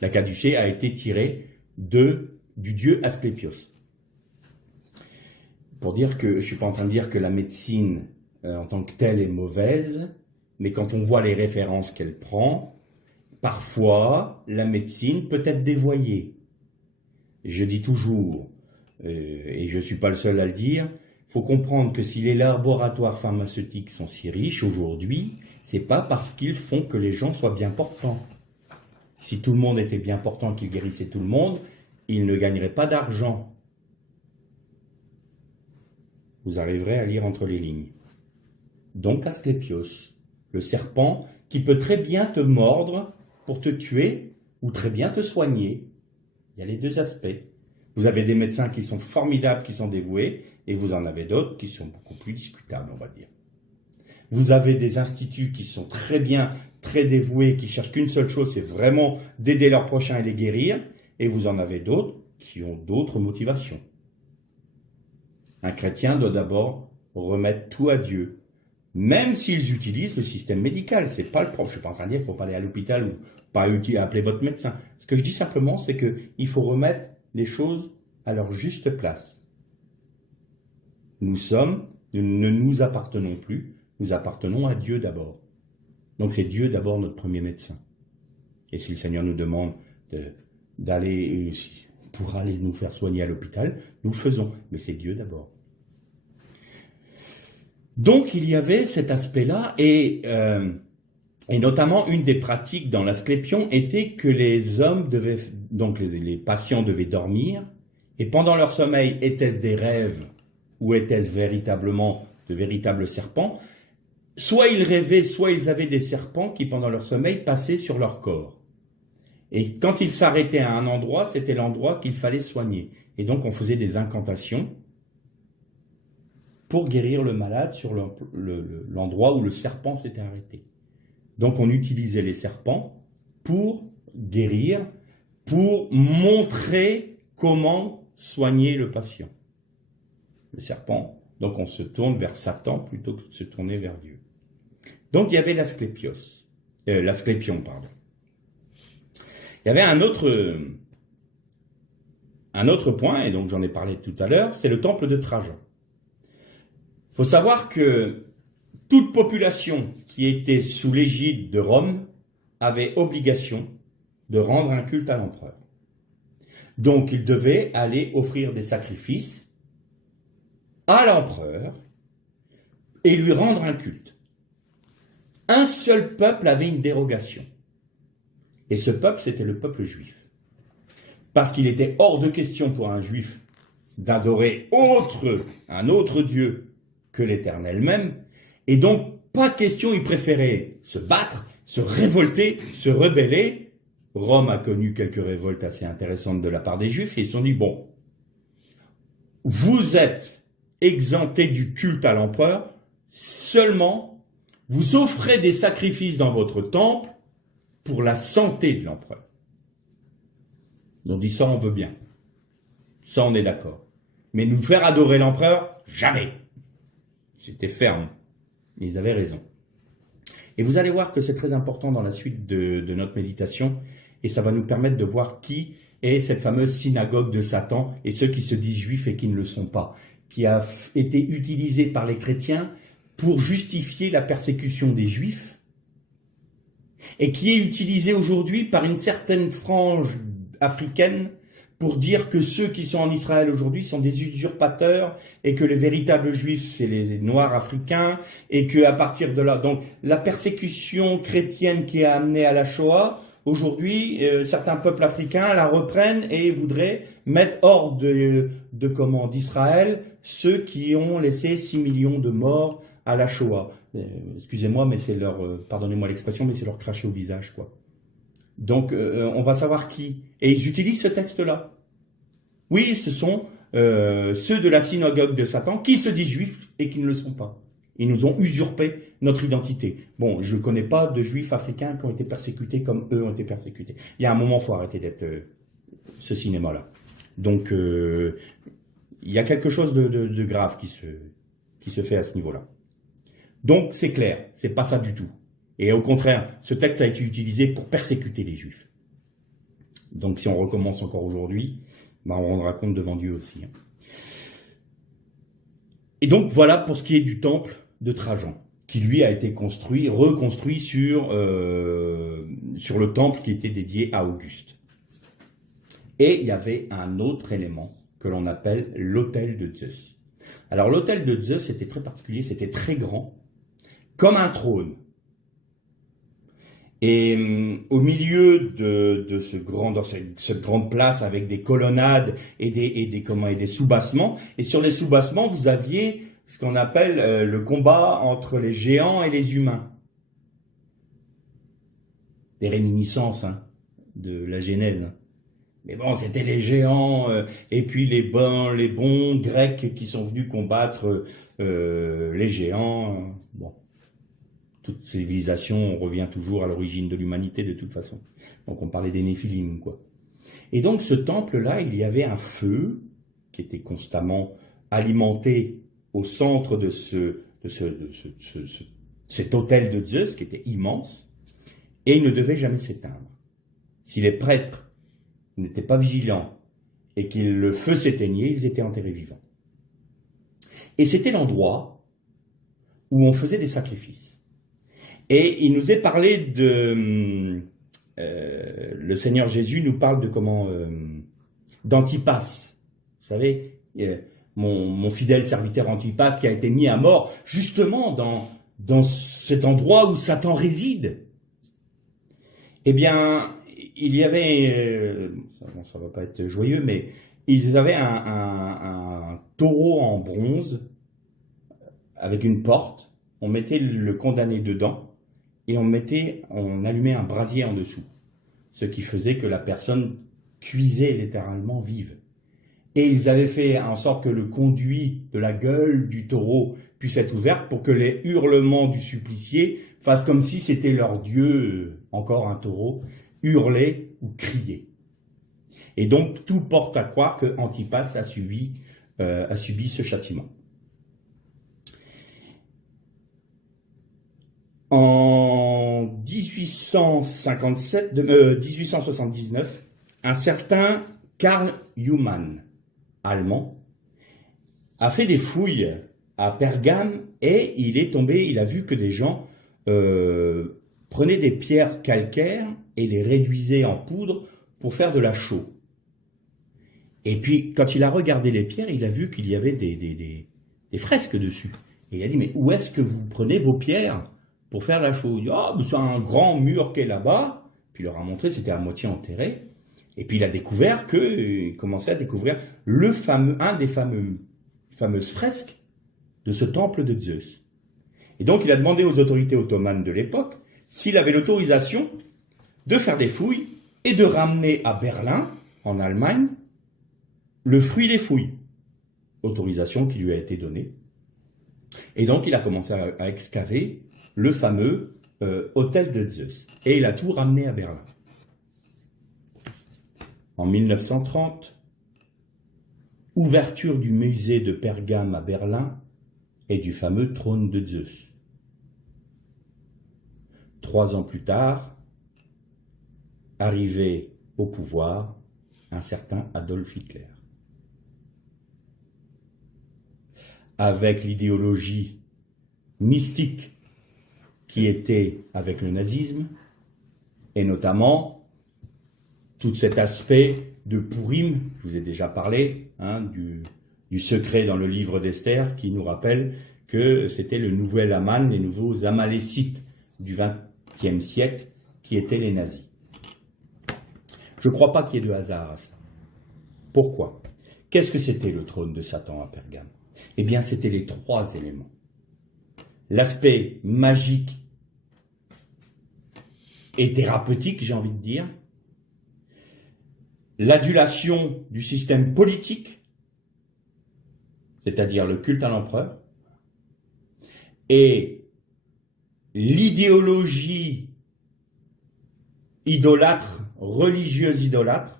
La caducée a été tirée du dieu Asclépios. Pour dire que, je ne suis pas en train de dire que la médecine en tant que telle est mauvaise, mais quand on voit les références qu'elle prend, parfois la médecine peut être dévoyée. Je dis toujours, et je ne suis pas le seul à le dire, il faut comprendre que si les laboratoires pharmaceutiques sont si riches aujourd'hui, c'est pas parce qu'ils font que les gens soient bien portants. Si tout le monde était bien portant, qu'ils guérissaient tout le monde, ils ne gagneraient pas d'argent. Vous arriverez à lire entre les lignes. Donc Asclépios, le serpent qui peut très bien te mordre pour te tuer ou très bien te soigner. Il y a les deux aspects. Vous avez des médecins qui sont formidables, qui sont dévoués, et vous en avez d'autres qui sont beaucoup plus discutables, on va dire. Vous avez des instituts qui sont très bien, très dévoués, qui cherchent qu'une seule chose, c'est vraiment d'aider leurs prochains et les guérir, et vous en avez d'autres qui ont d'autres motivations. Un chrétien doit d'abord remettre tout à Dieu, même s'ils utilisent le système médical. C'est pas le propre. Je suis pas en train de dire qu'il ne faut pas aller à l'hôpital ou pas appeler votre médecin. Ce que je dis simplement, c'est qu'il faut remettre les choses à leur juste place. Nous ne nous appartenons plus, nous appartenons à Dieu d'abord. Donc c'est Dieu d'abord notre premier médecin. Et si le Seigneur nous demande d'aller pour aller nous faire soigner à l'hôpital, nous le faisons. Mais c'est Dieu d'abord. Donc il y avait cet aspect-là et notamment une des pratiques dans l'Asclépion était que les hommes devaient, donc les patients devaient dormir et pendant leur sommeil, était-ce des rêves ou était-ce véritablement de véritables serpents? Soit ils rêvaient, soit ils avaient des serpents qui pendant leur sommeil passaient sur leur corps. Et quand ils s'arrêtaient à un endroit, c'était l'endroit qu'il fallait soigner. Et donc on faisait des incantations pour guérir le malade sur l'endroit où le serpent s'était arrêté. Donc on utilisait les serpents pour guérir, pour montrer comment soigner le patient. Le serpent, donc on se tourne vers Satan plutôt que de se tourner vers Dieu. Donc il y avait l'Asclépion. Il y avait un autre point, et donc j'en ai parlé tout à l'heure, c'est le temple de Trajan. Il faut savoir que toute population qui était sous l'égide de Rome avait obligation de rendre un culte à l'empereur. Donc il devait aller offrir des sacrifices à l'empereur et lui rendre un culte. Un seul peuple avait une dérogation. Et ce peuple, c'était le peuple juif. Parce qu'il était hors de question pour un juif d'adorer un autre Dieu que l'Éternel même. Et donc, pas question, il préférait se battre, se révolter, se rebeller. Rome a connu quelques révoltes assez intéressantes de la part des Juifs et ils se sont dit, bon, vous êtes exemptés du culte à l'empereur, seulement vous offrez des sacrifices dans votre temple pour la santé de l'empereur. On dit ça, on veut bien. Ça, on est d'accord. Mais nous faire adorer l'empereur, jamais. C'était ferme. Ils avaient raison. Et vous allez voir que c'est très important dans la suite de notre méditation, et ça va nous permettre de voir qui est cette fameuse synagogue de Satan, et ceux qui se disent juifs et qui ne le sont pas, qui a été utilisée par les chrétiens pour justifier la persécution des juifs, et qui est utilisée aujourd'hui par une certaine frange africaine pour dire que ceux qui sont en Israël aujourd'hui sont des usurpateurs et que les véritables juifs, c'est les noirs africains et qu'à partir de là, donc la persécution chrétienne qui a amené à la Shoah, aujourd'hui, certains peuples africains la reprennent et voudraient mettre hors d'Israël ceux qui ont laissé 6 millions de morts à la Shoah. Excusez-moi, mais c'est pardonnez-moi l'expression, mais c'est leur cracher au visage, quoi. Donc, on va savoir qui. Et ils utilisent ce texte-là. Oui, ce sont ceux de la synagogue de Satan qui se disent juifs et qui ne le sont pas. Ils nous ont usurpé notre identité. Bon, je ne connais pas de juifs africains qui ont été persécutés comme eux ont été persécutés. Il y a un moment, il faut arrêter d'être ce cinéma-là. Donc, il y a quelque chose de grave qui se fait à ce niveau-là. Donc, c'est clair, c'est pas ça du tout. Et au contraire, ce texte a été utilisé pour persécuter les Juifs. Donc si on recommence encore aujourd'hui, on rendra compte devant Dieu aussi. Et donc voilà pour ce qui est du temple de Trajan, qui lui a été reconstruit sur le temple qui était dédié à Auguste. Et il y avait un autre élément que l'on appelle l'autel de Zeus. Alors l'autel de Zeus était très particulier, c'était très grand, comme un trône. Et au milieu de cette grande place avec des colonnades et des soubassements, et sur les soubassements, vous aviez ce qu'on appelle le combat entre les géants et les humains. Des réminiscences de la Genèse. Mais bon, c'était les géants et puis les bons Grecs qui sont venus combattre les géants. Bon. Toute civilisation, on revient toujours à l'origine de l'humanité de toute façon. Donc on parlait des Néphilim, quoi. Et donc ce temple-là, il y avait un feu qui était constamment alimenté au centre de cet autel de Zeus, qui était immense, et il ne devait jamais s'éteindre. Si les prêtres n'étaient pas vigilants et que le feu s'éteignait, ils étaient enterrés vivants. Et c'était l'endroit où on faisait des sacrifices. Et il nous est parlé de... le Seigneur Jésus nous parle de comment... d'Antipas. Vous savez, mon fidèle serviteur Antipas qui a été mis à mort justement dans cet endroit où Satan réside. Eh bien, il y avait... ça va pas être joyeux, mais ils avaient un taureau en bronze avec une porte. On mettait le condamné dedans et on allumait un brasier en dessous. Ce qui faisait que la personne cuisait littéralement vive. Et ils avaient fait en sorte que le conduit de la gueule du taureau puisse être ouvert pour que les hurlements du supplicié fassent comme si c'était leur dieu, encore un taureau, hurler ou crier. Et donc tout porte à croire que Antipas a subi ce châtiment. En 1879, un certain Karl Humann, allemand, a fait des fouilles à Pergame et il a vu que des gens prenaient des pierres calcaires et les réduisaient en poudre pour faire de la chaux. Et puis, quand il a regardé les pierres, il a vu qu'il y avait des fresques dessus. Et il a dit, mais où est-ce que vous prenez vos pierres pour faire la chaux? Il dit, c'est un grand mur qui est là-bas. Puis il leur a montré, c'était à moitié enterré. Et puis il a découvert il commençait à découvrir un des fameuses fresques de ce temple de Zeus. Et donc il a demandé aux autorités ottomanes de l'époque s'il avait l'autorisation de faire des fouilles et de ramener à Berlin, en Allemagne, le fruit des fouilles. Autorisation qui lui a été donnée. Et donc il a commencé à excaver le fameux hôtel de Zeus. Et il a tout ramené à Berlin. En 1930, ouverture du musée de Pergame à Berlin et du fameux trône de Zeus. 3 ans plus tard, arrivé au pouvoir un certain Adolf Hitler. Avec l'idéologie mystique qui était avec le nazisme, et notamment tout cet aspect de Pourim, je vous ai déjà parlé, du secret dans le livre d'Esther, qui nous rappelle que c'était le nouvel Aman, les nouveaux Amalécites du XXe siècle, qui étaient les nazis. Je ne crois pas qu'il y ait de hasard à ça. Pourquoi? Qu'est-ce que c'était le trône de Satan à Pergame? Eh bien, c'était les 3 éléments. L'aspect magique et thérapeutique, j'ai envie de dire, l'adulation du système politique, c'est-à-dire le culte à l'empereur, et l'idéologie idolâtre, religieuse idolâtre,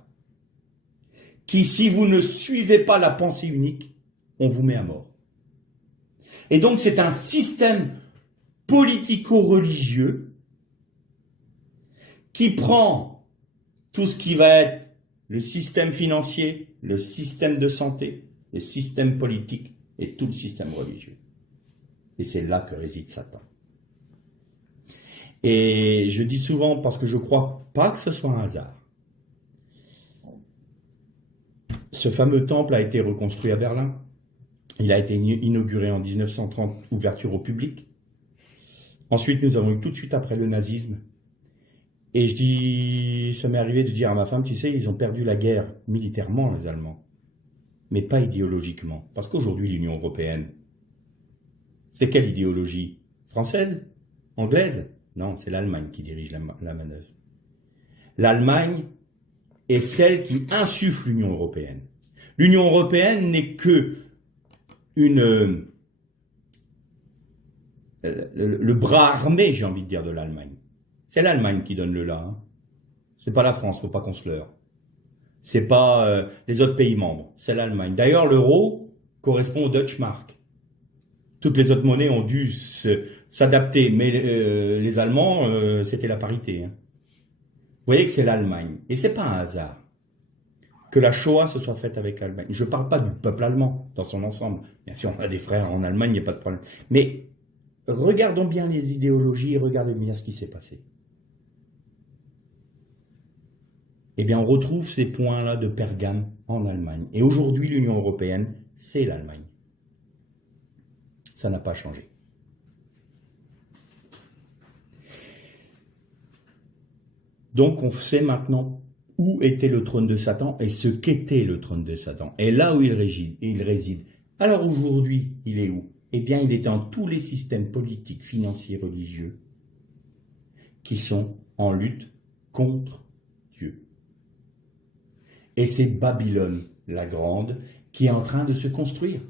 qui, si vous ne suivez pas la pensée unique, on vous met à mort. Et donc c'est un système politico-religieux qui prend tout ce qui va être le système financier, le système de santé, le système politique et tout le système religieux. Et c'est là que réside Satan. Et je dis souvent, parce que je ne crois pas que ce soit un hasard, ce fameux temple a été reconstruit à Berlin. Il a été inauguré en 1930, ouverture au public. Ensuite, nous avons eu tout de suite après le nazisme. Et ça m'est arrivé de dire à ma femme, tu sais, ils ont perdu la guerre militairement, les Allemands, mais pas idéologiquement. Parce qu'aujourd'hui, l'Union européenne, c'est quelle idéologie? Française? Anglaise? Non, c'est l'Allemagne qui dirige la manœuvre. L'Allemagne est celle qui insuffle l'Union européenne. L'Union européenne n'est que le bras armé, j'ai envie de dire, de l'Allemagne. C'est l'Allemagne qui donne le là. Hein. C'est pas la France, faut pas qu'on se leurre. C'est pas les autres pays membres, c'est l'Allemagne. D'ailleurs, l'euro correspond au Deutsche Mark. Toutes les autres monnaies ont dû s'adapter, mais les Allemands, c'était la parité. Hein. Vous voyez que c'est l'Allemagne. Et c'est pas un hasard que la Shoah se soit faite avec l'Allemagne. Je ne parle pas du peuple allemand dans son ensemble. Bien sûr, on a des frères en Allemagne, il n'y a pas de problème. Mais regardons bien les idéologies, regardez bien ce qui s'est passé. Eh bien, on retrouve ces points-là de Pergame en Allemagne. Et aujourd'hui, l'Union européenne, c'est l'Allemagne. Ça n'a pas changé. Donc, on sait maintenant où était le trône de Satan et ce qu'était le trône de Satan. Et là où il réside. Alors aujourd'hui, il est où? Eh bien, il est dans tous les systèmes politiques, financiers, religieux qui sont en lutte contre Dieu. Et c'est Babylone, la grande, qui est en train de se construire.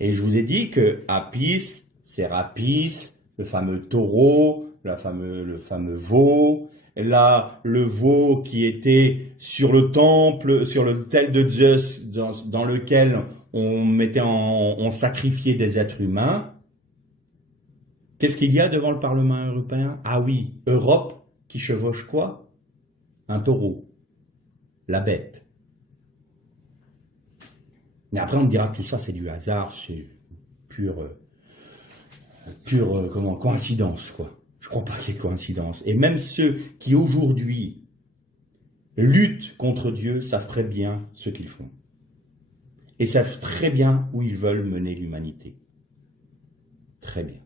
Et je vous ai dit que Apis, Sérapis, le fameux taureau, le fameux veau, là, le veau qui était sur le temple, sur l'autel de Zeus, dans lequel on sacrifiait des êtres humains. Qu'est-ce qu'il y a devant le Parlement européen? Ah oui, Europe qui chevauche quoi? Un taureau, la bête. Mais après on me dira que tout ça c'est du hasard, c'est pure coïncidence, quoi. Je crois pas qu'il y ait de coïncidence. Et même ceux qui aujourd'hui luttent contre Dieu savent très bien ce qu'ils font. Et savent très bien où ils veulent mener l'humanité. Très bien.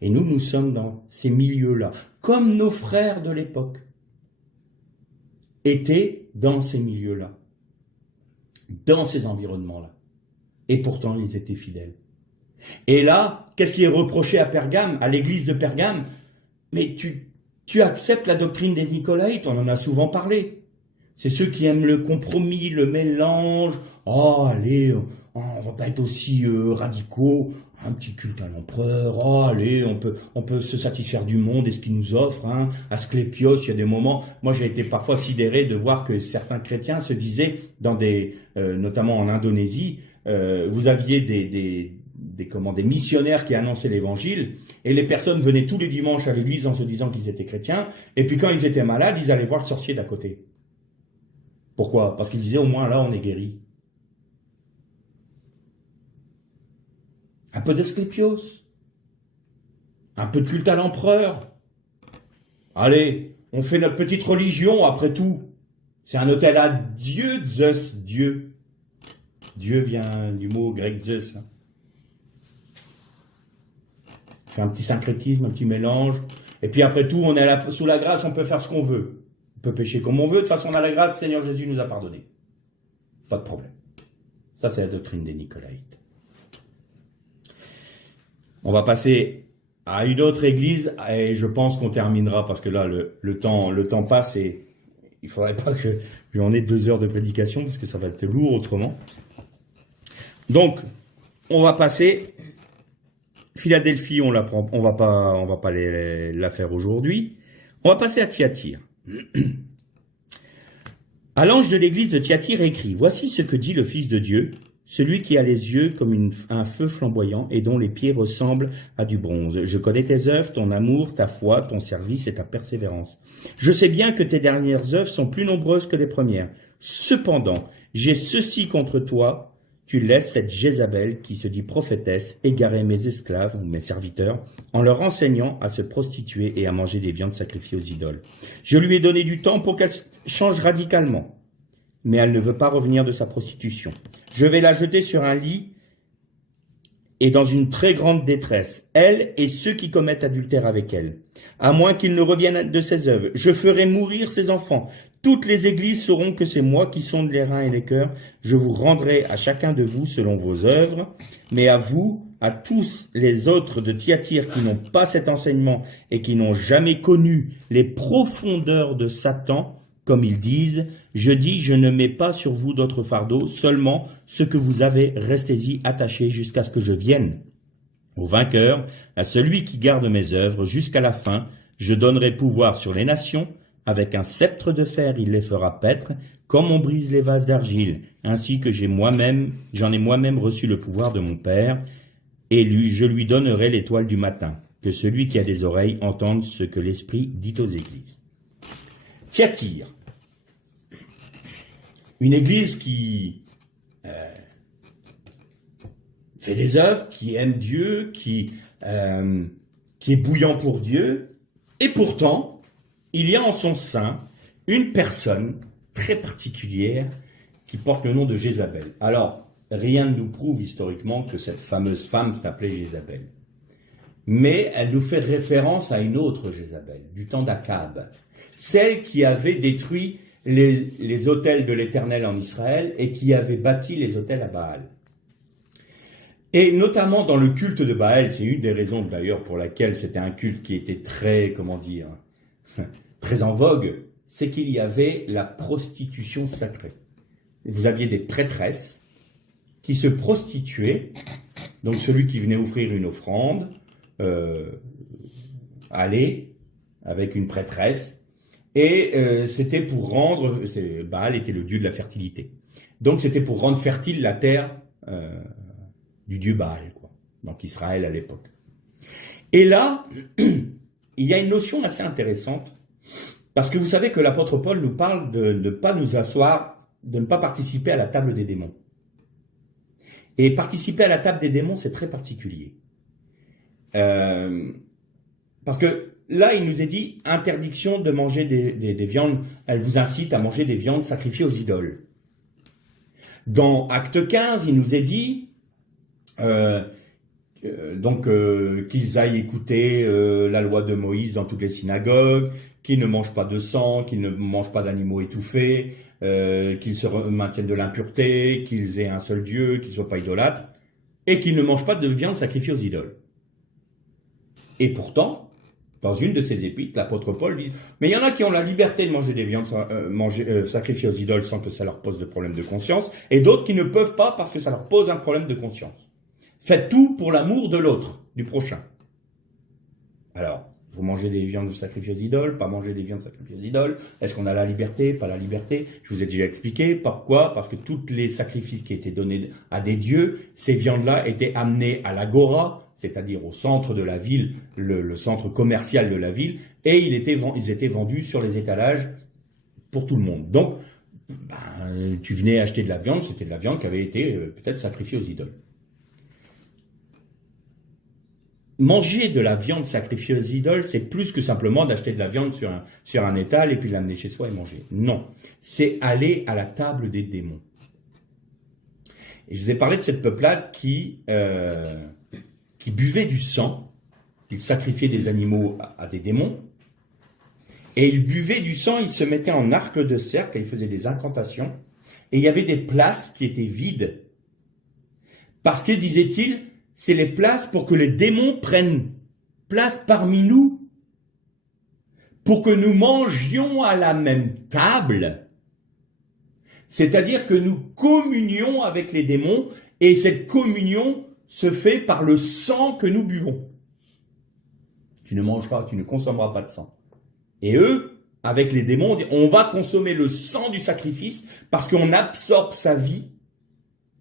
Et nous sommes dans ces milieux-là, comme nos frères de l'époque étaient dans ces milieux-là, dans ces environnements-là. Et pourtant, ils étaient fidèles. Et là, qu'est-ce qui est reproché à Pergame, à l'église de Pergame? Mais tu acceptes la doctrine des Nicolaïtes, on en a souvent parlé. C'est ceux qui aiment le compromis, le mélange. Oh, allez, on va pas être aussi radicaux. Un petit culte à l'empereur. Oh, allez, on peut se satisfaire du monde et ce qu'il nous offre. Hein. Asclépios, il y a des moments. Moi, j'ai été parfois sidéré de voir que certains chrétiens se disaient, notamment en Indonésie, vous aviez des missionnaires qui annonçaient l'évangile, et les personnes venaient tous les dimanches à l'église en se disant qu'ils étaient chrétiens, et puis quand ils étaient malades, ils allaient voir le sorcier d'à côté. Pourquoi? Parce qu'ils disaient, au moins là, on est guéri. Un peu d'Asclépios, un peu de culte à l'empereur. Allez, on fait notre petite religion, après tout. C'est un autel à Dieu, Zeus, Dieu. Dieu vient du mot grec Zeus. Hein. Fait un petit syncrétisme, un petit mélange. Et puis après tout, on est sous la grâce, on peut faire ce qu'on veut. On peut pécher comme on veut. De toute façon, on a la grâce, Seigneur Jésus nous a pardonné. Pas de problème. Ça, c'est la doctrine des Nicolaïtes. On va passer à une autre église et je pense qu'on terminera parce que là, le temps passe et il ne faudrait pas que j'en ai 2 heures de prédication parce que ça va être lourd autrement. Donc, on va passer... Philadelphie, on va pas la faire aujourd'hui. On va passer à Thyatire. À l'ange de l'église de Thyatire écrit, voici ce que dit le Fils de Dieu, celui qui a les yeux comme un feu flamboyant et dont les pieds ressemblent à du bronze. Je connais tes œuvres, ton amour, ta foi, ton service et ta persévérance. Je sais bien que tes dernières œuvres sont plus nombreuses que les premières. Cependant, j'ai ceci contre toi, tu laisses cette Jézabel qui se dit prophétesse égarer mes esclaves ou mes serviteurs en leur enseignant à se prostituer et à manger des viandes sacrifiées aux idoles. Je lui ai donné du temps pour qu'elle change radicalement, mais elle ne veut pas revenir de sa prostitution. Je vais la jeter sur un lit et dans une très grande détresse, elle et ceux qui commettent adultère avec elle, à moins qu'ils ne reviennent de ses œuvres. Je ferai mourir ses enfants. Toutes les églises sauront que c'est moi qui sonde les reins et les cœurs. Je vous rendrai à chacun de vous selon vos œuvres, mais à vous, à tous les autres de Thyatire qui n'ont pas cet enseignement et qui n'ont jamais connu les profondeurs de Satan, comme ils disent, je dis, je ne mets pas sur vous d'autres fardeaux, seulement ce que vous avez, restez-y attachés jusqu'à ce que je vienne. Au vainqueur, à celui qui garde mes œuvres jusqu'à la fin, je donnerai pouvoir sur les nations. Avec un sceptre de fer, il les fera paître, comme on brise les vases d'argile, ainsi que j'en ai moi-même reçu le pouvoir de mon Père, et je lui donnerai l'étoile du matin. Que celui qui a des oreilles entende ce que l'Esprit dit aux églises. Thyatire. Une église qui fait des œuvres, qui aime Dieu, qui est bouillant pour Dieu, et pourtant, il y a en son sein une personne très particulière qui porte le nom de Jézabel. Alors, rien ne nous prouve historiquement que cette fameuse femme s'appelait Jézabel. Mais elle nous fait référence à une autre Jézabel, du temps d'Akab, celle qui avait détruit les autels de l'Éternel en Israël et qui avait bâti les autels à Baal. Et notamment dans le culte de Baal, c'est une des raisons d'ailleurs pour laquelle c'était un culte qui était très, très en vogue, c'est qu'il y avait la prostitution sacrée. Vous aviez des prêtresses qui se prostituaient, donc celui qui venait offrir une offrande, allait avec une prêtresse, et c'était pour rendre, Baal était le dieu de la fertilité, donc c'était pour rendre fertile la terre du dieu Baal, quoi. Donc Israël à l'époque. Et là, il y a une notion assez intéressante, parce que vous savez que l'apôtre Paul nous parle de ne pas nous asseoir, de ne pas participer à la table des démons. Et participer à la table des démons, c'est très particulier. Parce que là, il nous est dit interdiction de manger des viandes, elle vous incite à manger des viandes sacrifiées aux idoles. Dans Acte 15, il nous est dit qu'ils aillent écouter la loi de Moïse dans toutes les synagogues, qu'ils ne mangent pas de sang, qu'ils ne mangent pas d'animaux étouffés, qu'ils se maintiennent de l'impureté, qu'ils aient un seul Dieu, qu'ils ne soient pas idolâtres, et qu'ils ne mangent pas de viande sacrifiée aux idoles. Et pourtant, dans une de ses épîtres, l'apôtre Paul dit « Mais il y en a qui ont la liberté de manger des viandes sacrifiées aux idoles sans que ça leur pose de problème de conscience, et d'autres qui ne peuvent pas parce que ça leur pose un problème de conscience. Faites tout pour l'amour de l'autre, du prochain. » Alors, vous mangez des viandes sacrifiées aux idoles, pas manger des viandes sacrifiées aux idoles. Est-ce qu'on a la liberté, pas la liberté? Je vous ai déjà expliqué. Pourquoi? Parce que tous les sacrifices qui étaient donnés à des dieux, ces viandes-là étaient amenées à l'agora, c'est-à-dire au centre de la ville, le centre commercial de la ville, et ils étaient vendus sur les étalages pour tout le monde. Donc, tu venais acheter de la viande, c'était de la viande qui avait été peut-être sacrifiée aux idoles. Manger de la viande sacrifiée aux idoles, c'est plus que simplement d'acheter de la viande sur un étal et puis l'amener chez soi et manger. Non, c'est aller à la table des démons. Et je vous ai parlé de cette peuplade qui buvait du sang, ils sacrifiaient des animaux à des démons, et ils buvaient du sang, ils se mettaient en arc de cercle et ils faisaient des incantations, et il y avait des places qui étaient vides, parce que, disait-il, c'est les places pour que les démons prennent place parmi nous, pour que nous mangions à la même table, c'est-à-dire que nous communions avec les démons, et cette communion se fait par le sang que nous buvons. Tu ne mangeras, tu ne consommeras pas de sang. Et eux, avec les démons, on va consommer le sang du sacrifice parce qu'on absorbe sa vie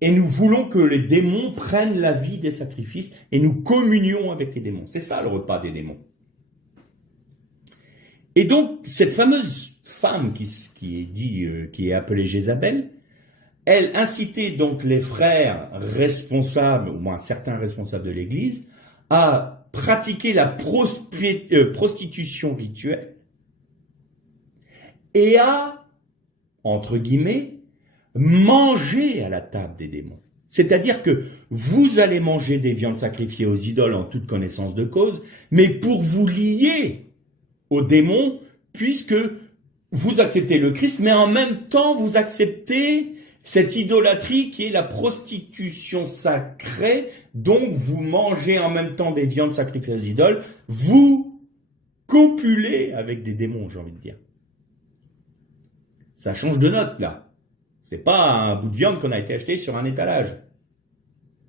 et nous voulons que les démons prennent la vie des sacrifices et nous communions avec les démons. C'est ça le repas des démons. Et donc, cette fameuse femme qui est appelée Jézabel, elle incitait donc les frères responsables, au moins certains responsables de l'Église, à pratiquer la prostitution rituelle et à, entre guillemets, manger à la table des démons. C'est-à-dire que vous allez manger des viandes sacrifiées aux idoles en toute connaissance de cause, mais pour vous lier aux démons, puisque vous acceptez le Christ, mais en même temps vous acceptez cette idolâtrie qui est la prostitution sacrée, donc vous mangez en même temps des viandes sacrifiées aux idoles, vous copulez avec des démons, j'ai envie de dire. Ça change de note, là. C'est pas un bout de viande qu'on a été acheté sur un étalage.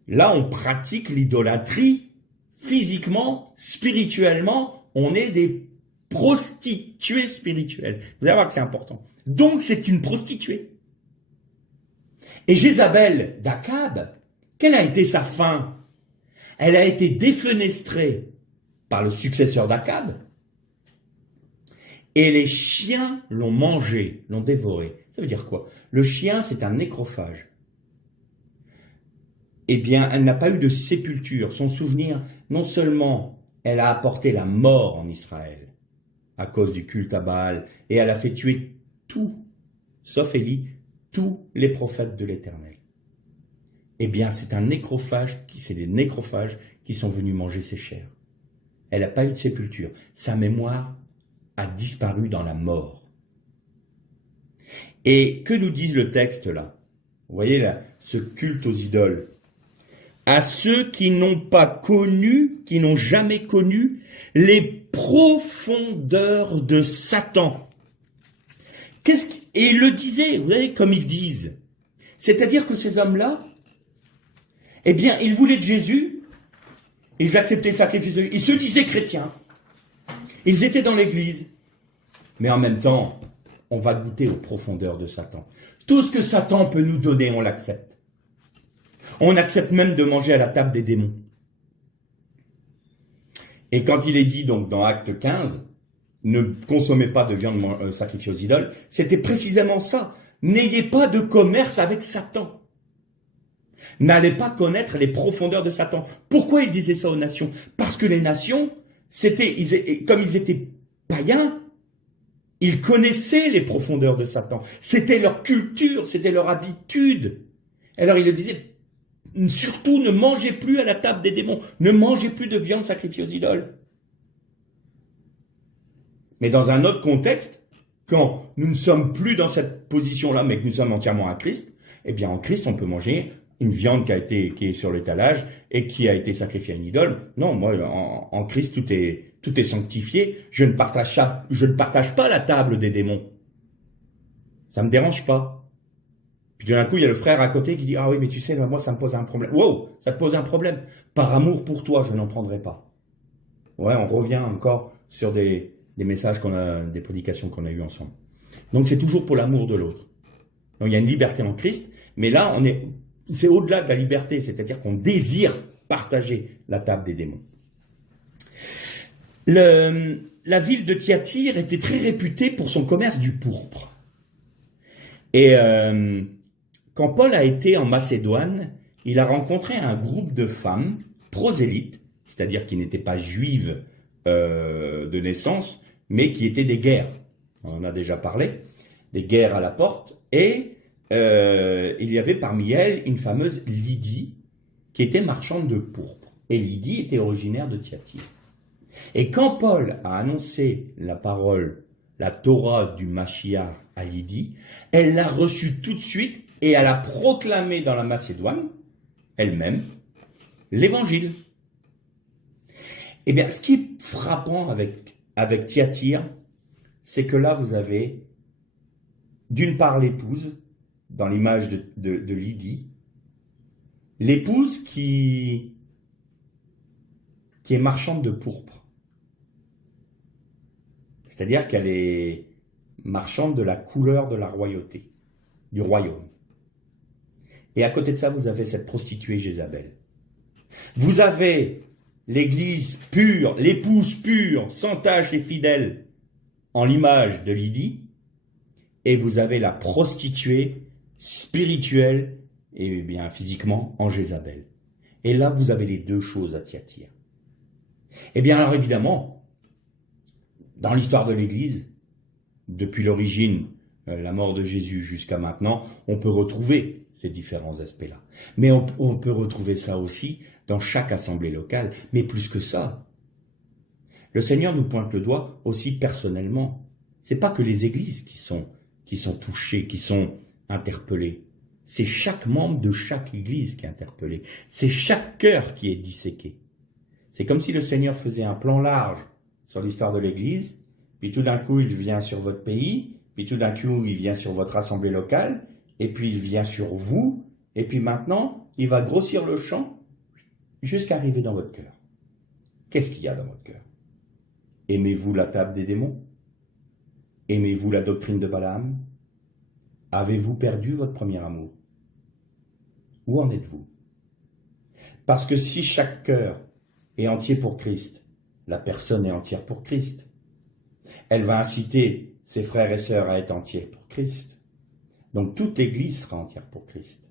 Là, on pratique l'idolâtrie physiquement, spirituellement, on est des prostituées spirituelles. Vous allez voir que c'est important. Donc, c'est une prostituée. Et Jézabel d'Akab, quelle a été sa fin? Elle a été défenestrée par le successeur d'Akab, et les chiens l'ont mangée, l'ont dévorée. Ça veut dire quoi? Le chien, c'est un nécrophage. eh bien, elle n'a pas eu de sépulture. Son souvenir, non seulement elle a apporté la mort en Israël à cause du culte à Baal, et elle a fait tuer tout, sauf Élie, tous les prophètes de l'Éternel. Eh bien, c'est des nécrophages qui sont venus manger ses chairs. Elle n'a pas eu de sépulture. Sa mémoire a disparu dans la mort. Et que nous dit le texte là? Vous voyez là, ce culte aux idoles. À ceux qui n'ont pas connu, qui n'ont jamais connu les profondeurs de Satan. Et il le disait, vous voyez, comme ils disent. C'est-à-dire que ces hommes-là, eh bien, ils voulaient de Jésus, ils acceptaient le sacrifice de Jésus, ils se disaient chrétiens, ils étaient dans l'église, mais en même temps, on va goûter aux profondeurs de Satan. Tout ce que Satan peut nous donner, on l'accepte. On accepte même de manger à la table des démons. Et quand il est dit donc dans Acte 15, ne consommez pas de viande sacrifiée aux idoles, c'était précisément ça. N'ayez pas de commerce avec Satan. N'allez pas connaître les profondeurs de Satan. Pourquoi il disait ça aux nations? Parce que les nations, comme ils étaient païens, ils connaissaient les profondeurs de Satan. C'était leur culture, c'était leur habitude. Alors il le disait, surtout ne mangez plus à la table des démons, ne mangez plus de viande sacrifiée aux idoles. Mais dans un autre contexte, quand nous ne sommes plus dans cette position-là, mais que nous sommes entièrement à Christ, eh bien en Christ on peut manger une viande qui est sur l'étalage et qui a été sacrifiée à une idole. Non, moi, en Christ, tout est sanctifié. Je ne partage pas la table des démons. Ça me dérange pas. Puis d'un coup, il y a le frère à côté qui dit, ah oui, mais tu sais, moi, ça me pose un problème. Wow, ça te pose un problème. Par amour pour toi, je n'en prendrai pas. Ouais, on revient encore sur des messages des prédications qu'on a eues ensemble. Donc, c'est toujours pour l'amour de l'autre. Donc, il y a une liberté en Christ, mais là, c'est au-delà de la liberté, c'est-à-dire qu'on désire partager la table des démons. La ville de Thyatire était très réputée pour son commerce du pourpre. Et quand Paul a été en Macédoine, il a rencontré un groupe de femmes prosélytes, c'est-à-dire qui n'étaient pas juives de naissance, mais qui étaient des guerres. On en a déjà parlé, des guerres à la porte, et il y avait parmi elles une fameuse Lydie qui était marchande de pourpre. Et Lydie était originaire de Thyatire. Et quand Paul a annoncé la parole, la Torah du Mashiach à Lydie, elle l'a reçue tout de suite et elle a proclamé dans la Macédoine, elle-même, l'évangile. Eh bien, ce qui est frappant avec Thyatire, c'est que là, vous avez d'une part l'épouse, dans l'image de Lydie, l'épouse qui est marchande de pourpre. C'est-à-dire qu'elle est marchande de la couleur de la royauté, du royaume. Et à côté de ça, vous avez cette prostituée Jézabel. Vous avez l'église pure, l'épouse pure, sans tache et fidèle, en l'image de Lydie, et vous avez la prostituée spirituelle et bien physiquement en Jézabel. Et là, vous avez les deux choses à Thyatire. Eh bien, alors évidemment, dans l'histoire de l'Église, depuis l'origine, la mort de Jésus jusqu'à maintenant, on peut retrouver ces différents aspects-là. Mais on peut retrouver ça aussi dans chaque assemblée locale, mais plus que ça. Le Seigneur nous pointe le doigt aussi personnellement. C'est pas que les églises qui sont touchées, qui sont interpellé. C'est chaque membre de chaque église qui est interpellé. C'est chaque cœur qui est disséqué. C'est comme si le Seigneur faisait un plan large sur l'histoire de l'église, puis tout d'un coup il vient sur votre pays, puis tout d'un coup il vient sur votre assemblée locale, et puis il vient sur vous, et puis maintenant il va grossir le champ jusqu'à arriver dans votre cœur. Qu'est-ce qu'il y a dans votre cœur? Aimez-vous la table des démons? Aimez-vous la doctrine de Balaam? Avez-vous perdu votre premier amour? Où en êtes-vous? Parce que si chaque cœur est entier pour Christ, la personne est entière pour Christ. Elle va inciter ses frères et sœurs à être entiers pour Christ. Donc toute l'Église sera entière pour Christ.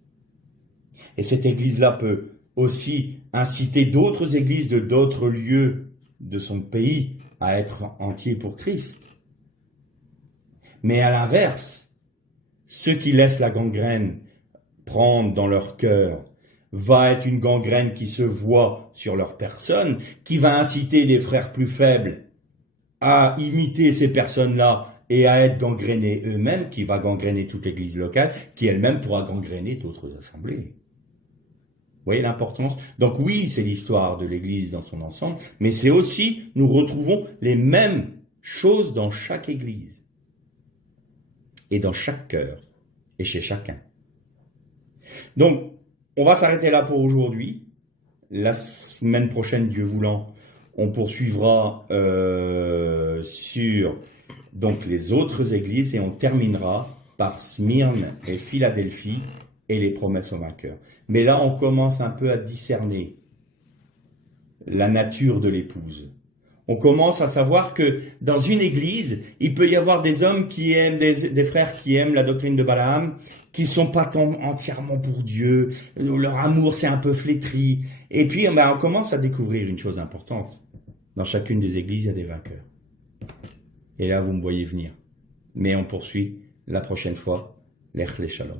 Et cette église-là peut aussi inciter d'autres églises de d'autres lieux de son pays à être entiers pour Christ. Mais à l'inverse, ceux qui laissent la gangrène prendre dans leur cœur va être une gangrène qui se voit sur leur personne, qui va inciter des frères plus faibles à imiter ces personnes-là et à être gangrénés eux-mêmes, qui va gangréner toute l'église locale, qui elle-même pourra gangréner d'autres assemblées. Vous voyez l'importance? Donc oui, c'est l'histoire de l'église dans son ensemble, mais c'est aussi, nous retrouvons les mêmes choses dans chaque église et dans chaque cœur et chez chacun. Donc, on va s'arrêter là pour aujourd'hui. La semaine prochaine, Dieu voulant, on poursuivra sur donc les autres églises et on terminera par Smyrne et Philadelphie et les promesses aux vainqueurs. Mais là, on commence un peu à discerner la nature de l'épouse. On commence à savoir que dans une église, il peut y avoir des hommes qui aiment, des frères qui aiment la doctrine de Balaam, qui sont pas entièrement pour Dieu, leur amour c'est un peu flétri. Et puis on commence à découvrir une chose importante. Dans chacune des églises, il y a des vainqueurs. Et là, vous me voyez venir. Mais on poursuit la prochaine fois. Lech le Shalom.